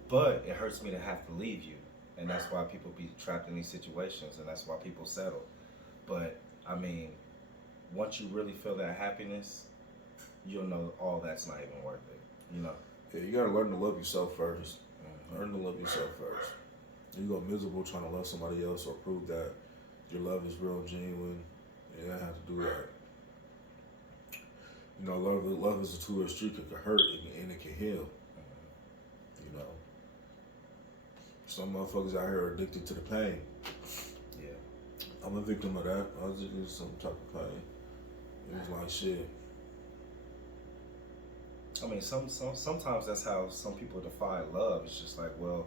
but it hurts me to have to leave you, and that's why people be trapped in these situations, and that's why people settle. But I mean, once you really feel that happiness, you'll know all that's not even worth it. You know. Yeah, you gotta learn to love yourself first. Mm-hmm. Learn to love yourself first. You go miserable trying to love somebody else or prove that your love is real, genuine. You don't have to do that. You know, love is a two-way street. It can hurt and it can heal. You know, some motherfuckers out here are addicted to the pain. Yeah, I'm a victim of that. I was just in some type of pain. It was like shit. I mean, sometimes that's how some people define love. It's just like, well,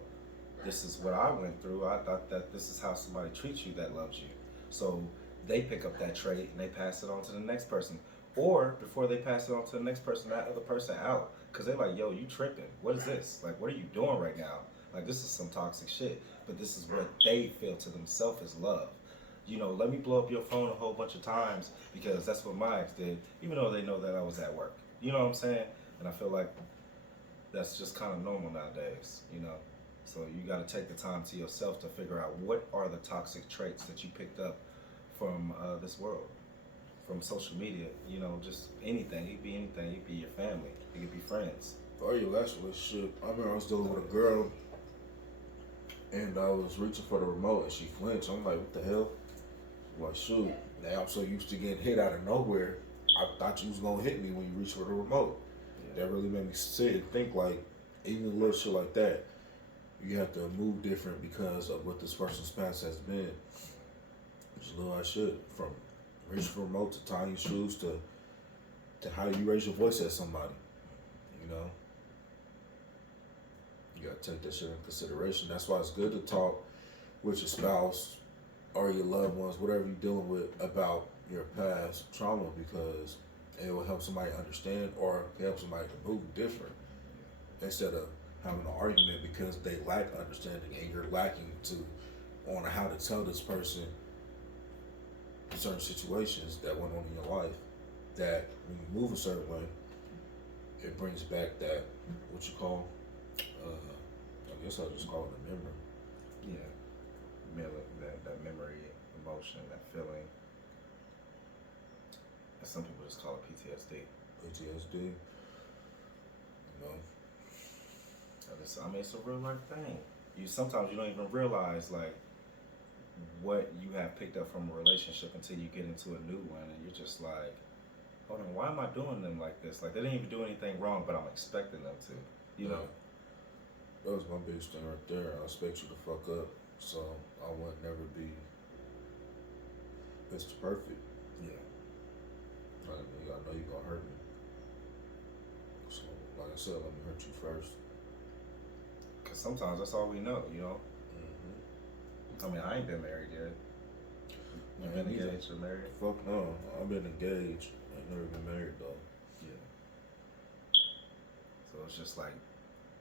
this is what I went through. I thought that this is how somebody treats you that loves you. So they pick up that trait and they pass it on to the next person. Or before they pass it on to the next person, that other person out. Because they're like, yo, you tripping. What is this? Like, what are you doing right now? Like, this is some toxic shit. But this is what they feel to themselves as love. You know, let me blow up your phone a whole bunch of times because that's what my ex did, even though they know that I was at work. You know what I'm saying? And I feel like that's just kind of normal nowadays, you know? So you got to take the time to yourself to figure out what are the toxic traits that you picked up from this world, from social media, you know, just anything. It could be anything. It could be your family. It could be friends. Oh, your last relationship. I remember I was dealing with a girl, and I was reaching for the remote, and she flinched. I'm like, what the hell? I'm like, shoot. Now I'm so used to getting hit out of nowhere. I thought you was gonna hit me when you reached for the remote. Yeah. That really made me sit and think like, even little shit like that, you have to move different because of what this person's past has been. Just little I should from reaching for remote to tying your shoes to how you raise your voice at somebody. You know, you gotta take that shit in consideration. That's why it's good to talk with your spouse or your loved ones, whatever you're dealing with, about your past trauma because it will help somebody understand or help somebody to move different instead of having an argument because they lack understanding and you're lacking to on how to tell this person certain situations that went on in your life that when you move a certain way, it brings back that what you call, I guess I'll just call it a memory. Yeah. That memory, emotion, that feeling. And some people just call it PTSD. PTSD, you know. I mean, it's a real life thing. Sometimes you don't even realize like what you have picked up from a relationship until you get into a new one, and you're just like, hold on, why am I doing them like this? Like they didn't even do anything wrong, but I'm expecting them to. You know. That was my biggest thing right there. I expect you to fuck up, so I would never be Mr. Perfect. Yeah. I know you're gonna hurt me. So, like I said, let me hurt you first. Cause sometimes that's all we know, you know. Mm-hmm. I mean, I ain't been married yet. You been engaged or married? Fuck no. I've been engaged. I've never been married though. Yeah. So it's just like,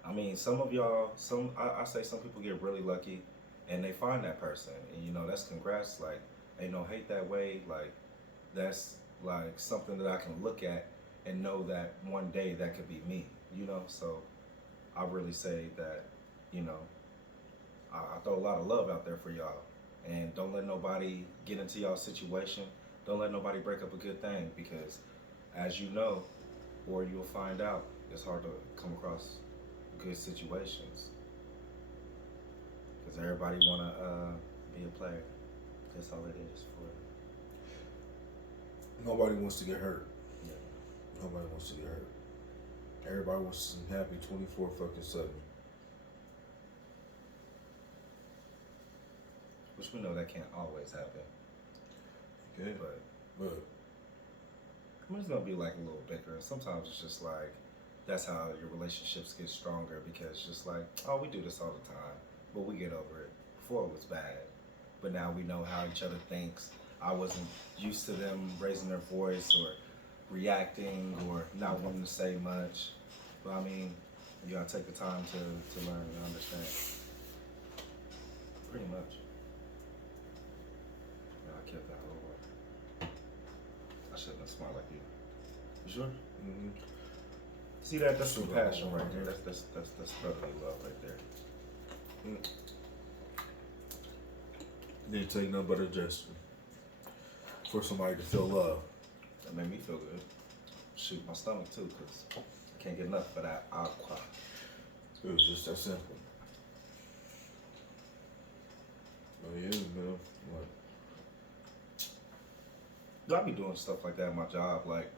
I mean, some of y'all, I say some people get really lucky, and they find that person, and you know that's congrats. Like, ain't no hate that way. Like, that's like something that I can look at and know that one day that could be me. You know, so I really say that, you know, I throw a lot of love out there for y'all, and don't let nobody get into y'all situation. Don't let nobody break up a good thing because, as you know, or you'll find out, it's hard to come across good situations because everybody wanna be a player. That's all it is for. Nobody wants to get hurt. Yeah. Nobody wants to get hurt. Everybody wants to see happy 24 fucking 7. Which we know that can't always happen. Okay. But But I mean, it's gonna be like a little bicker. And sometimes it's just like that's how your relationships get stronger because it's just like, oh, we do this all the time, but we get over it. Before it was bad, but now we know how each other thinks. I wasn't used to them raising their voice or reacting or not wanting to say much. But I mean, you gotta take the time to learn and understand. Pretty much. Yeah, I kept that whole one. I shouldn't have smiled like you. You sure? mm-hmm. See that's compassion right there. That's brotherly love right there. Didn't take nothing but a gesture for somebody to feel love. That made me feel good. Shoot my stomach too, cause I can't get enough of that aqua. It was just that simple. Oh yeah, man. What? I be doing stuff like that at my job. Like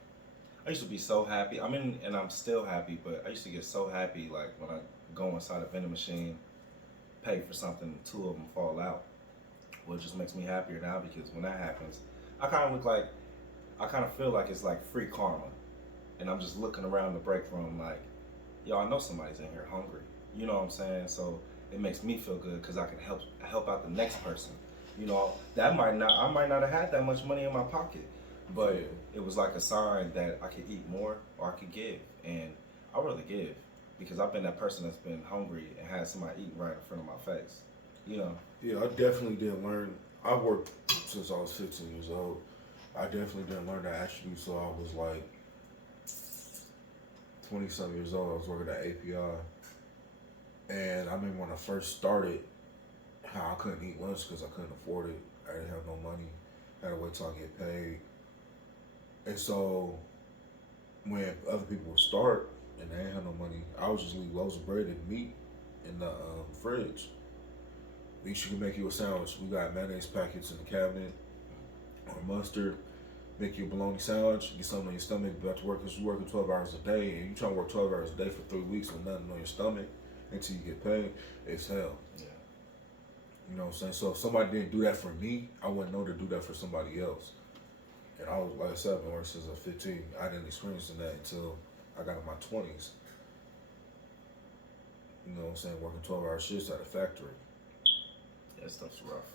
I used to be so happy. I mean, and I'm still happy, but I used to get so happy like when I go inside a vending machine, pay for something, 2 of them fall out. Well, it just makes me happier now because when that happens, I kind of feel like it's like free karma, and I'm just looking around the break room like, yo, I know somebody's in here hungry. You know what I'm saying? So it makes me feel good because I can help out the next person. You know, I might not have had that much money in my pocket, but it was like a sign that I could eat more or I could give, and I rather give because I've been that person that's been hungry and had somebody eating right in front of my face. You know. Yeah, I definitely didn't learn. I worked since I was 15 years old. I definitely didn't learn that attribute, so I was like 20-something years old. I was working at API. And I remember when I first started, how I couldn't eat lunch because I couldn't afford it. I didn't have no money. I had to wait till I get paid. And so when other people would start, and they ain't had no money. I was just leave loaves of bread and meat in the fridge. At least you can make you a sandwich. We got mayonnaise packets in the cabinet, or mustard. Make you a bologna sandwich. Get something on your stomach. Back to work because you working 12 hours a day, and you trying to work 12 hours a day for 3 weeks with nothing on your stomach until you get paid. It's hell. Yeah. You know what I'm saying? So if somebody didn't do that for me, I wouldn't know to do that for somebody else. And I was, like I said, I've been working since I was 15. I didn't experience that until I got in my 20s. You know what I'm saying? Working 12-hour shifts at a factory. That stuff's rough.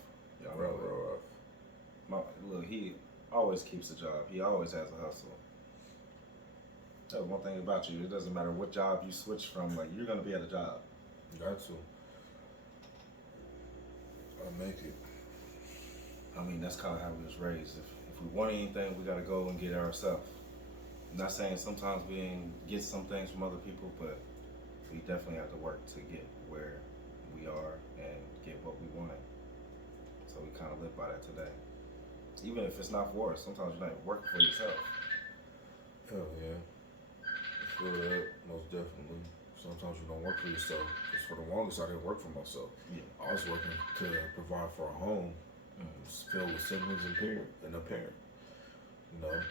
Y'all Real know it. rough. Look, he always keeps a job. He always has a hustle. That's one thing about you. It doesn't matter what job you switch from. Like, you're gonna be at a job. You got to. I make it. I mean, that's kind of how we was raised. If we want anything, we gotta go and get it ourselves. I'm not saying sometimes we didn't get some things from other people, but we definitely have to work to get where we are and get what we wanted. So we kind of live by that today. Even if it's not for us, sometimes you're not even working for yourself. Hell yeah. I feel that, most definitely. Sometimes you don't work for yourself. Because for the longest, I didn't work for myself. Yeah. I was working to provide for a home filled with siblings and a parent. You know?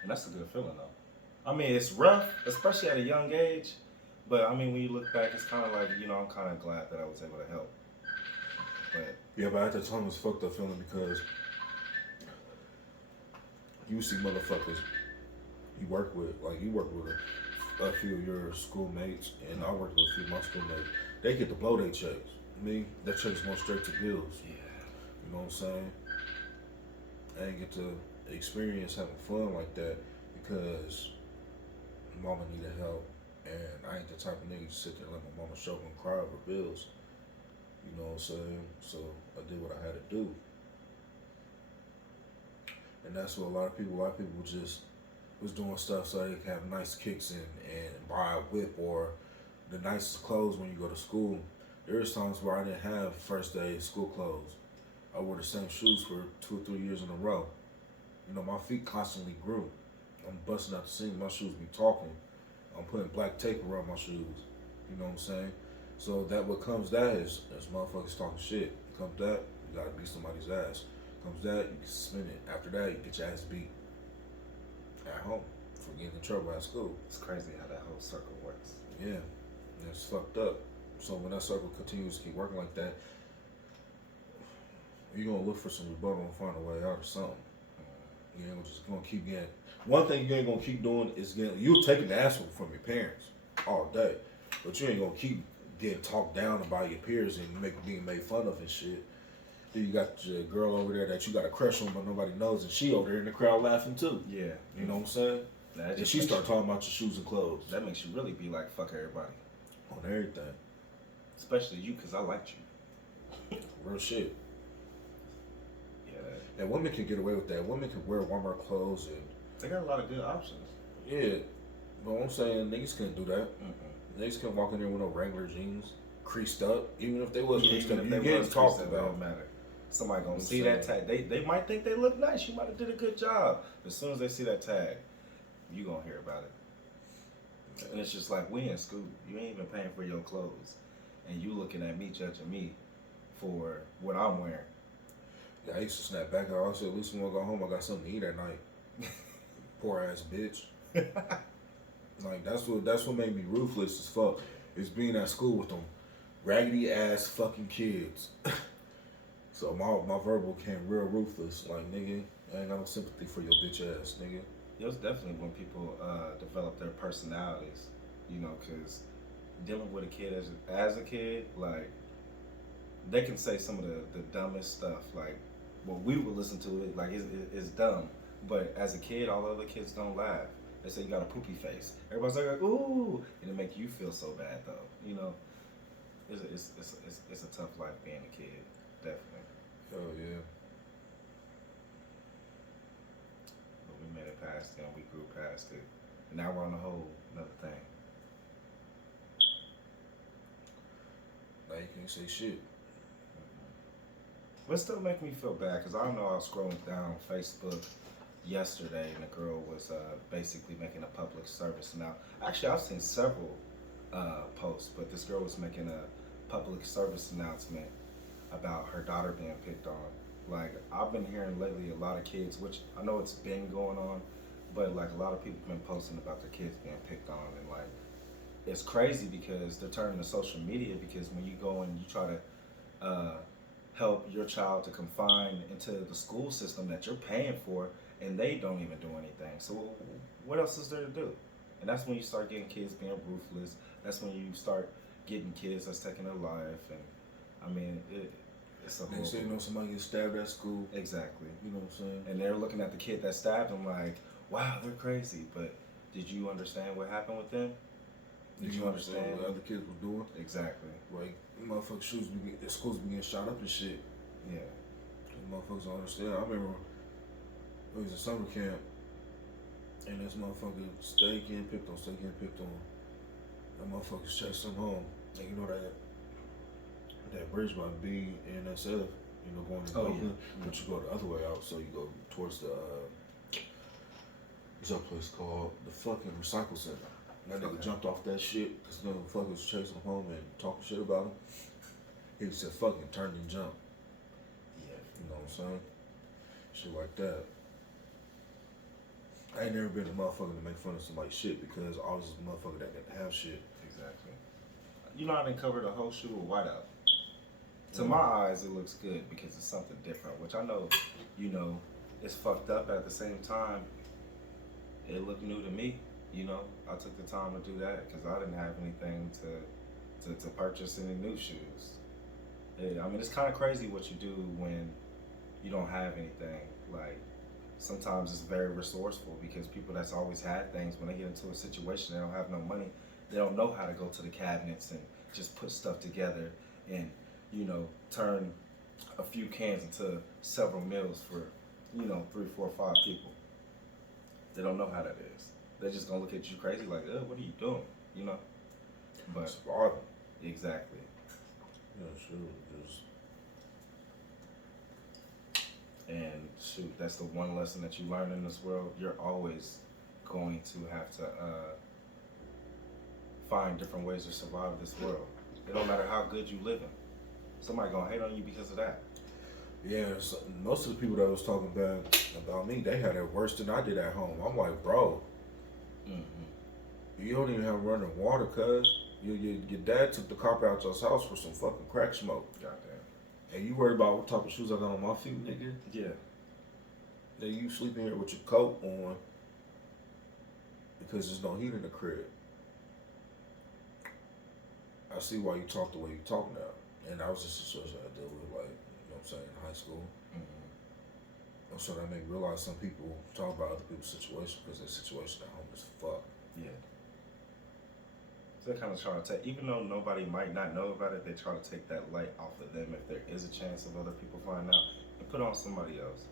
And that's a good feeling, though. I mean, it's rough, especially at a young age. But I mean, when you look back, it's kind of like, I'm kind of glad that I was able to help. But yeah, but at the time, it was a fucked up feeling because you see motherfuckers you work with a few of your schoolmates, and I worked with a few of my schoolmates. They get to blow their checks. Me, that check's going straight to bills. yeah. You know what I'm saying? I didn't get to experience having fun like that because mama needed help, and I ain't the type of nigga to sit there and let my mama show up and cry over bills. You know what I'm saying? So I did what I had to do. And that's what a lot of people just was doing stuff so they could have nice kicks and buy a whip or the nicest clothes when you go to school. There was times where I didn't have first day school clothes. I wore the same shoes for 2 or 3 years in a row. My feet constantly grew. I'm busting out the seams, my shoes be talking. I'm putting black tape around my shoes. You know what I'm saying? So that what comes that is motherfuckers talking shit. Comes that, you gotta beat somebody's ass. Comes that, you can suspend it. After that, you get your ass beat at home for getting in trouble at school. It's crazy how that whole circle works. Yeah, and it's fucked up. So when that circle continues to keep working like that, you're gonna look for some rebuttal and find a way out or something. You ain't just gonna keep getting. One thing you ain't gonna keep doing is you'll take an asshole from your parents all day, but you ain't gonna keep getting talked down about your peers and being made fun of and shit. Then you got your girl over there that you got a crush on, but nobody knows, and she over there in the crowd laughing too. Yeah. You know what I'm saying? And she start talking about your shoes and clothes. That makes you really be like, fuck everybody. On everything. Especially you, because I liked you. Real shit. Yeah. And women can get away with that. Women can wear warmer clothes and they got a lot of good options. yeah. But I'm saying niggas couldn't do that. Niggas couldn't walk in there with no Wrangler jeans, creased up. Even if they was creased up, you getting talked about. Don't matter. Somebody gonna see that tag. They might think they look nice. You might have did a good job. As soon as they see that tag, you gonna hear about it. And it's just like, we in school. You ain't even paying for your clothes, and you looking at me, judging me for what I'm wearing. Yeah, I used to snap back. I said, at least when I go home, I got something to eat at night. Poor ass bitch. Like that's what made me ruthless as fuck. Is being at school with them raggedy ass fucking kids. So my verbal became real ruthless. Like, nigga, I ain't got no sympathy for your bitch ass, nigga. It was definitely when people develop their personalities, because dealing with a kid as a kid, like, they can say some of the dumbest stuff. Like, well, we would listen to it, like, it's dumb. But as a kid, all the other kids don't laugh. They say you got a poopy face. Everybody's like, ooh, and it make you feel so bad, though. It's a tough life being a kid, definitely. Oh yeah. But we made it past it, and we grew past it. And now we're on a whole another thing. Now you can't say shit. But it still make me feel bad, because I know I was scrolling down Facebook yesterday, and the girl was basically making a public service. Now, actually, I've seen several posts, but this girl was making a public service announcement about her daughter being picked on. Like, I've been hearing lately a lot of kids, which I know it's been going on, but like a lot of people have been posting about their kids being picked on, and like it's crazy because they're turning to social media, because when you go and you try to help your child to confine into the school system that you're paying for, and they don't even do anything. So what else is there to do? And that's when you start getting kids being ruthless. That's when you start getting kids that's taking their life. And I mean, it's a whole. Next thing you know, somebody gets stabbed at school. Exactly. You know what I'm saying? And they're looking at the kid that stabbed them like, wow, they're crazy. But did you understand what happened with them? Did you understand what other kids were doing? Exactly. Like, motherfuckers' schools be getting shot up and shit. Yeah. Motherfuckers don't understand. I remember it was a summer camp, and this motherfucker stay getting picked on. That motherfuckers chased him home. And you know that bridge by B and SF, you know, going to Oakland, but you go the other way out, so you go towards the what's that place called? The fucking recycle center. That nigga jumped off that shit because the motherfucker was chasing him home and talking shit about him. He said fucking turned and jumped. Yeah. You know what I'm saying? Shit like that. I ain't never been a motherfucker to make fun of somebody's shit because I was a motherfucker that didn't have shit. Exactly. You know, I didn't cover the whole shoe with whiteout. To my eyes, it looks good because it's something different, which I know, you know, it's fucked up, but at the same time, it looked new to me. You know, I took the time to do that because I didn't have anything to purchase any new shoes. Yeah, I mean, it's kind of crazy what you do when you don't have anything. Like, sometimes it's very resourceful because people that's always had things, when they get into a situation, they don't have no money, they don't know how to go to the cabinets and just put stuff together and, you know, turn a few cans into several meals for, you know, 3, 4, 5 people. They don't know how that is. They're just gonna look at you crazy like, what are you doing? You know? But Surviving. Exactly. Yeah, sure. Just and shoot, that's the one lesson that you learn in this world. You're always going to have to find different ways to survive this world. It don't matter how good you living. Somebody gonna hate on you because of that. yeah, so most of the people that was talking bad about me, they had it worse than I did at home. I'm like, bro, you don't even have running water, cuz. Your dad took the carpet out your house for some fucking crack smoke. Goddamn. And you worried about what type of shoes I got on my feet, nigga? Yeah. Then you sleeping here with your coat on because there's no heat in the crib. I see why you talk the way you talk now. And that was a situation I dealt with, like, you know what I'm saying, in high school. And so that made me realize some people talk about other people's situation because their situation at home is fucked. Yeah. So they kind of try to take, even though nobody might not know about it, they try to take that light off of them if there is a chance of other people finding out and put on somebody else.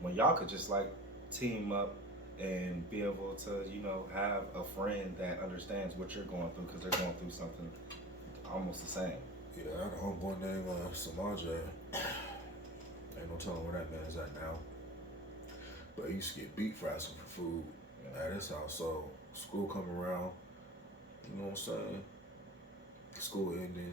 When y'all could just like team up and be able to, you know, have a friend that understands what you're going through because they're going through something almost the same. Yeah, I had a homeboy named Samaja. Ain't no telling where that man is at now. But he used to get beat for asking for food at his house. So school come around, you know what I'm saying? School ending.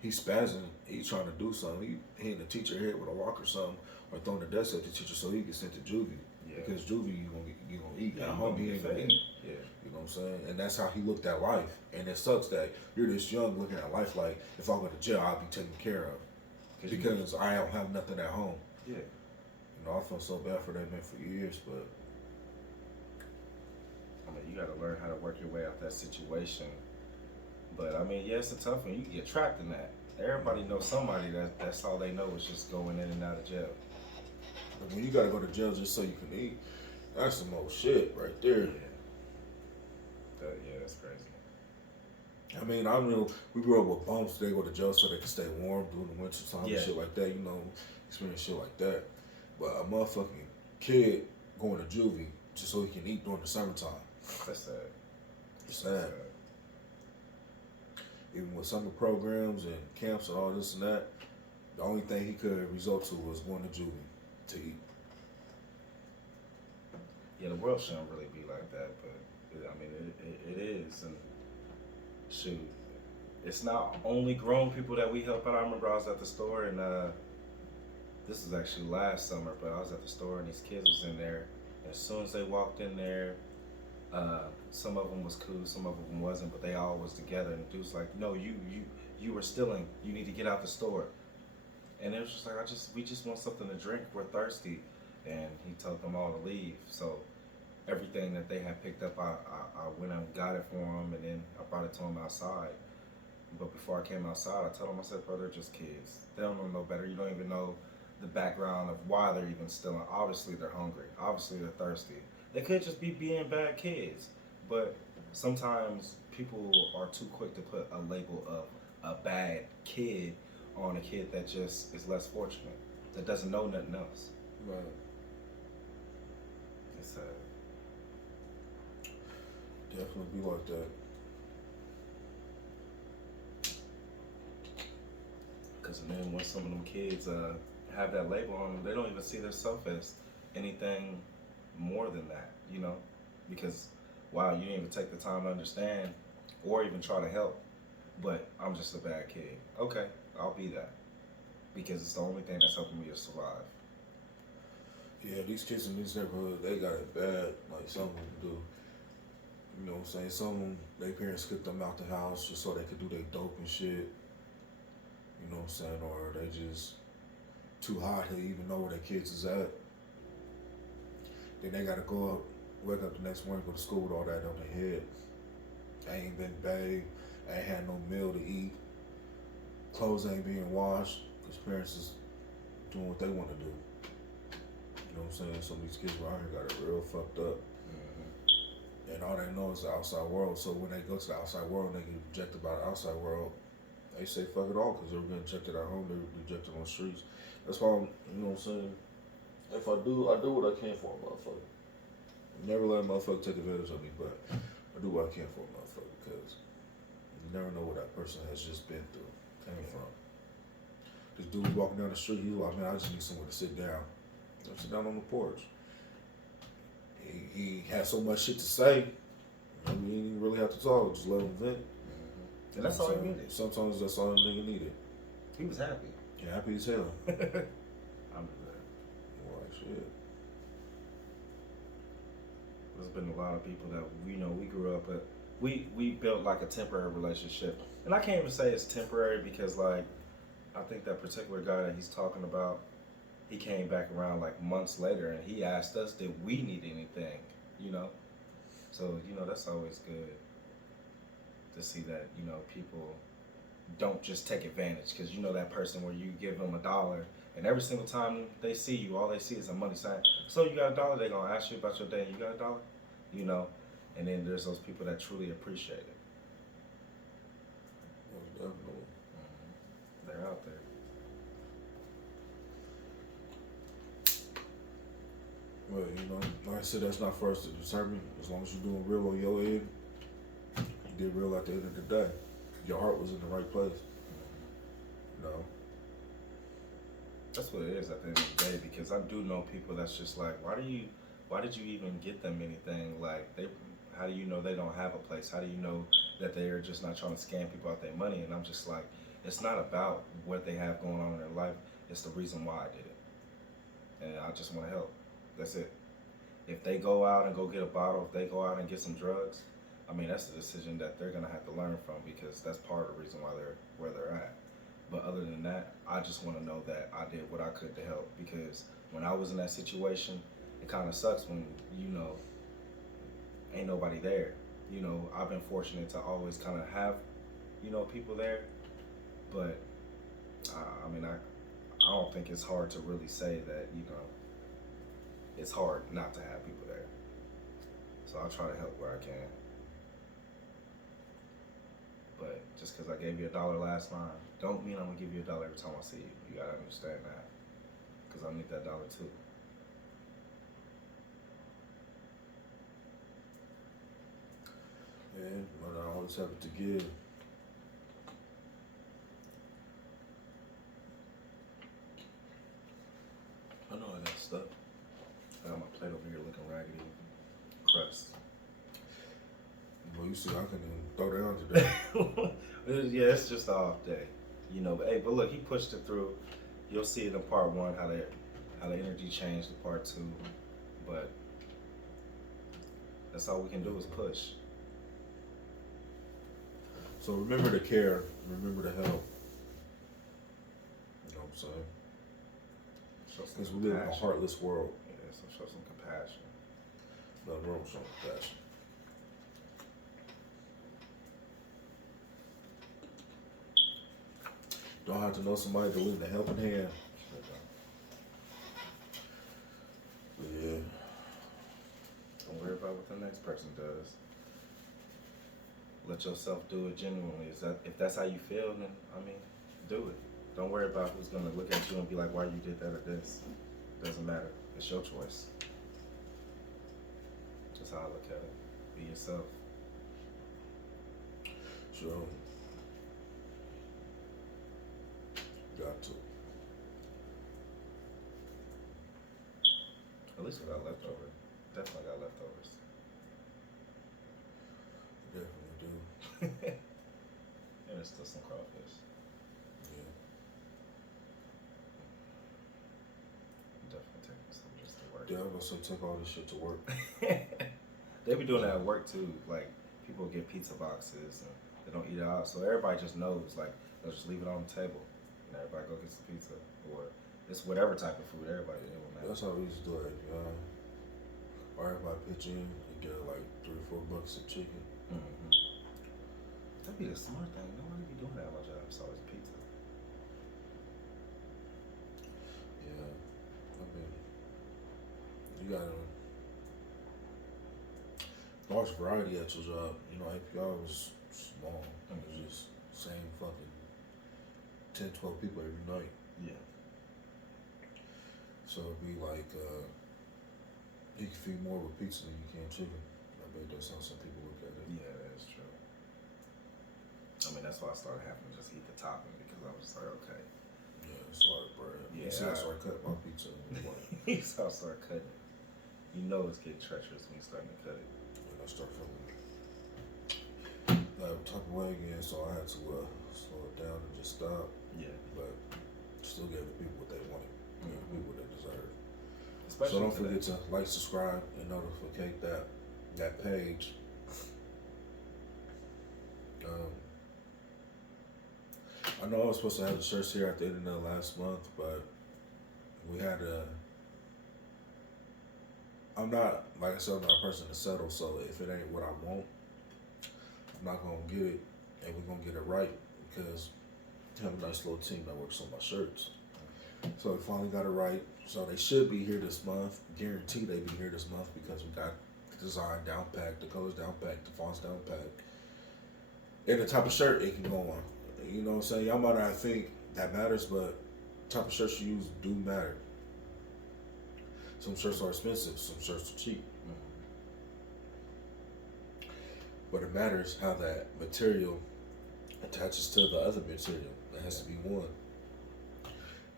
He's spazzing. He's trying to do something. He hitting the teacher head with a rock or something, or throwing the desk at the teacher so he gets sent to juvie. Yeah. Because juvie you gonna eat. At home he ain't gonna eat. Yeah. You know what I'm saying? And that's how he looked at life. And it sucks that you're this young looking at life like, if I go to jail, I'll be taken care of. Because I don't have nothing at home. Yeah. You know, I felt so bad for that man for years, but I mean, you gotta learn how to work your way out that situation. But I mean, yeah, it's a tough one. You can get trapped in that. Everybody knows somebody that's all they know is just going in and out of jail. But when you gotta go to jail just so you can eat, that's some old shit right there. Yeah. Yeah, that's crazy. I mean, I know we grew up with bumps. They go to jail so they can stay warm during the winter time and shit like that. You know, experience shit like that. But a motherfucking kid going to juvie just so he can eat during the summertime. That's sad. It's sad. Even with summer programs and camps and all this and that, the only thing he could resort to was going to juvie to eat. Yeah, the world shouldn't really be like that, but I mean, it is. And shoot, it's not only grown people that we help out. I remember I was at the store and this was actually last summer, but I was at the store and these kids was in there. As soon as they walked in there, some of them was cool, some of them wasn't, but they all was together. And the dude's like, "No, you were stealing. You need to get out the store." And it was just like, we just want something to drink. We're thirsty, and he told them all to leave. So everything that they had picked up, I went and got it for them, and then I brought it to them outside. But before I came outside, I told them, I said, "Bro, they're just kids. They don't know no better. You don't even know the background of why they're even stealing. Obviously, they're hungry. Obviously, they're thirsty. They could just be being bad kids. But sometimes people are too quick to put a label of a bad kid on a kid that just is less fortunate, that doesn't know nothing else." Right. It's Definitely be like that. because then when some of them kids have that label on them, they don't even see themselves as anything more than that, you know? Because, wow, you didn't even take the time to understand or even try to help, but I'm just a bad kid. Okay, I'll be that because it's the only thing that's helping me to survive. Yeah, these kids in this neighborhood, they got it bad. Like some of them do. You know what I'm saying? Some of them, their parents kicked them out the house just so they could do their dope and shit. You know what I'm saying? Or they just too high to even know where their kids is at. Then they gotta go up, wake up the next morning, go to school with all that on their head. I ain't been bathed. I ain't had no meal to eat. Clothes ain't being washed because parents is doing what they want to do. You know what I'm saying? Some of these kids around here got it real fucked up. Mm-hmm. And all they know is the outside world. So when they go to the outside world and they get rejected by the outside world, they say fuck it all because they were getting rejected at home, they were rejected on the streets. That's why, you know what I'm saying? If I do what I can for a motherfucker. Never let a motherfucker take advantage of me, but I do what I can for a motherfucker because you never know what that person has just been through, came from. This dude was walking down the street, he was like, "Man, I just need somewhere to sit down." I sit down on the porch. He had so much shit to say, I mean, he didn't really have to talk, just let him vent. Mm-hmm. And that's all he needed. Sometimes that's all that nigga needed. He was happy. Yeah, happy as hell. I'm good. Boy, shit. There's been a lot of people that we grew up at. We built like a temporary relationship, and I can't even say it's temporary because like I think that particular guy that he's talking about, he came back around like months later and he asked us did we need anything, you know. So that's always good to see that people don't just take advantage because that person where you give them $1 and every single time they see you, all they see is a money sign. So you got $1, they're gonna ask you about your day. You got $1, and then there's those people that truly appreciate it. Definitely. They're out there. Well, like I said, that's not for us to determine. As long as you're doing real on your end, you did real at the end of the day. Your heart was in the right place. That's what it is at the end of the day, because I do know people that's just like, why did you even get them anything? Like, how do you know they don't have a place? How do you know that they're just not trying to scam people out their money? And I'm just like, it's not about what they have going on in their life. It's the reason why I did it. And I just want to help. That's it. If they go out and go get a bottle, if they go out and get some drugs, I mean, that's the decision that they're going to have to learn from, because that's part of the reason why they're where they're at. But other than that, I just want to know that I did what I could to help, because when I was in that situation, it kind of sucks when, ain't nobody there. I've been fortunate to always kind of have, people there. But, I mean, I don't think it's hard to really say that, it's hard not to have people there. So I'll try to help where I can. But just because I gave you $1 last time, don't mean I'm going to give you $1 every time I see you. You got to understand that. Because I need that $1 too. Yeah, but I always have it to give. I know I got stuff. I got my plate over here looking raggedy. you see, I can throw down today. Yeah, it's just an off day, you know. But hey, but look, he pushed it through. You'll see it in part one how the energy changed to part two, but that's all we can do is push. So remember to care, remember to help. You know what I'm saying? Show some Because we live in a compassion. heartless world. Yeah, so show some compassion. Nothing wrong with showing compassion. Don't have to know somebody to lend a helping hand. But yeah. Don't worry about what the next person does. Let yourself do it genuinely. If that's how you feel, then I mean, do it. Don't worry about who's gonna look at you and be like, "Why you did that or this." Doesn't matter. It's your choice. That's how I look at it. Be yourself. Sure. Got to. At least we got leftovers. Definitely got leftovers. Definitely do. And there's still some crawfish. Yeah. Definitely taking some just to work. Yeah, I'm gonna say take all this shit to work. They be doing that at work too. Like people get pizza boxes and they don't eat it out, so everybody just knows. Like they'll just leave it on the table and everybody go get some pizza or it's whatever type of food. Everybody it will matter. That's how we used to do it. Or everybody pitch in and get like $3 or $4 of chicken. Mm-hmm. That'd be a smart thing. Nobody be doing that at my job. It's always pizza. Yeah. I mean, you got a large variety at your job. You know, APR was small. It was just same fucking 10, 12 people every night. Yeah. So it'd be like, you can feed more with pizza than you can chicken. I bet that's how some people look at it. Yeah, that is true. I mean, that's why I started having to just eat the topping because I was just like, okay. Yeah, it's like bread. Yeah. You see, I started cutting my pizza. Like, So I started cutting it. You know it's getting treacherous when you're starting to cut it. and I start feeling that type of way again, so I had to slow it down and just stop. Yeah. But still gave the people what they wanted, gave the people what they deserve. Especially So don't today. forget to like, subscribe, and notify that page. I know I was supposed to have the shirts here at the end of the last month, but we had to. I'm not, like I said, I'm not a person to settle. So if it ain't what I want, I'm not gonna get it, and we're gonna get it right because I have a nice little team that works on my shirts. So we finally got it right. So they should be here this month. Guarantee they be here this month because we got the design down packed, the colors down packed, the fonts down packed, and the type of shirt it can go on. You know what I'm saying? Y'all might not think that matters, but type of shirts you use do matter. Some shirts are expensive, some shirts are cheap. But it matters how that material attaches to the other material. It has to be one.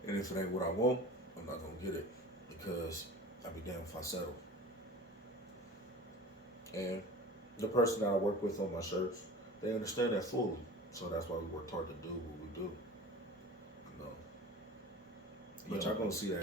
And if it ain't what I want, I'm not gonna get it because I'll be damned if I settle. And the person that I work with on my shirts, they understand that fully. So that's why we worked hard to do what we do. You know. But y'all gonna see that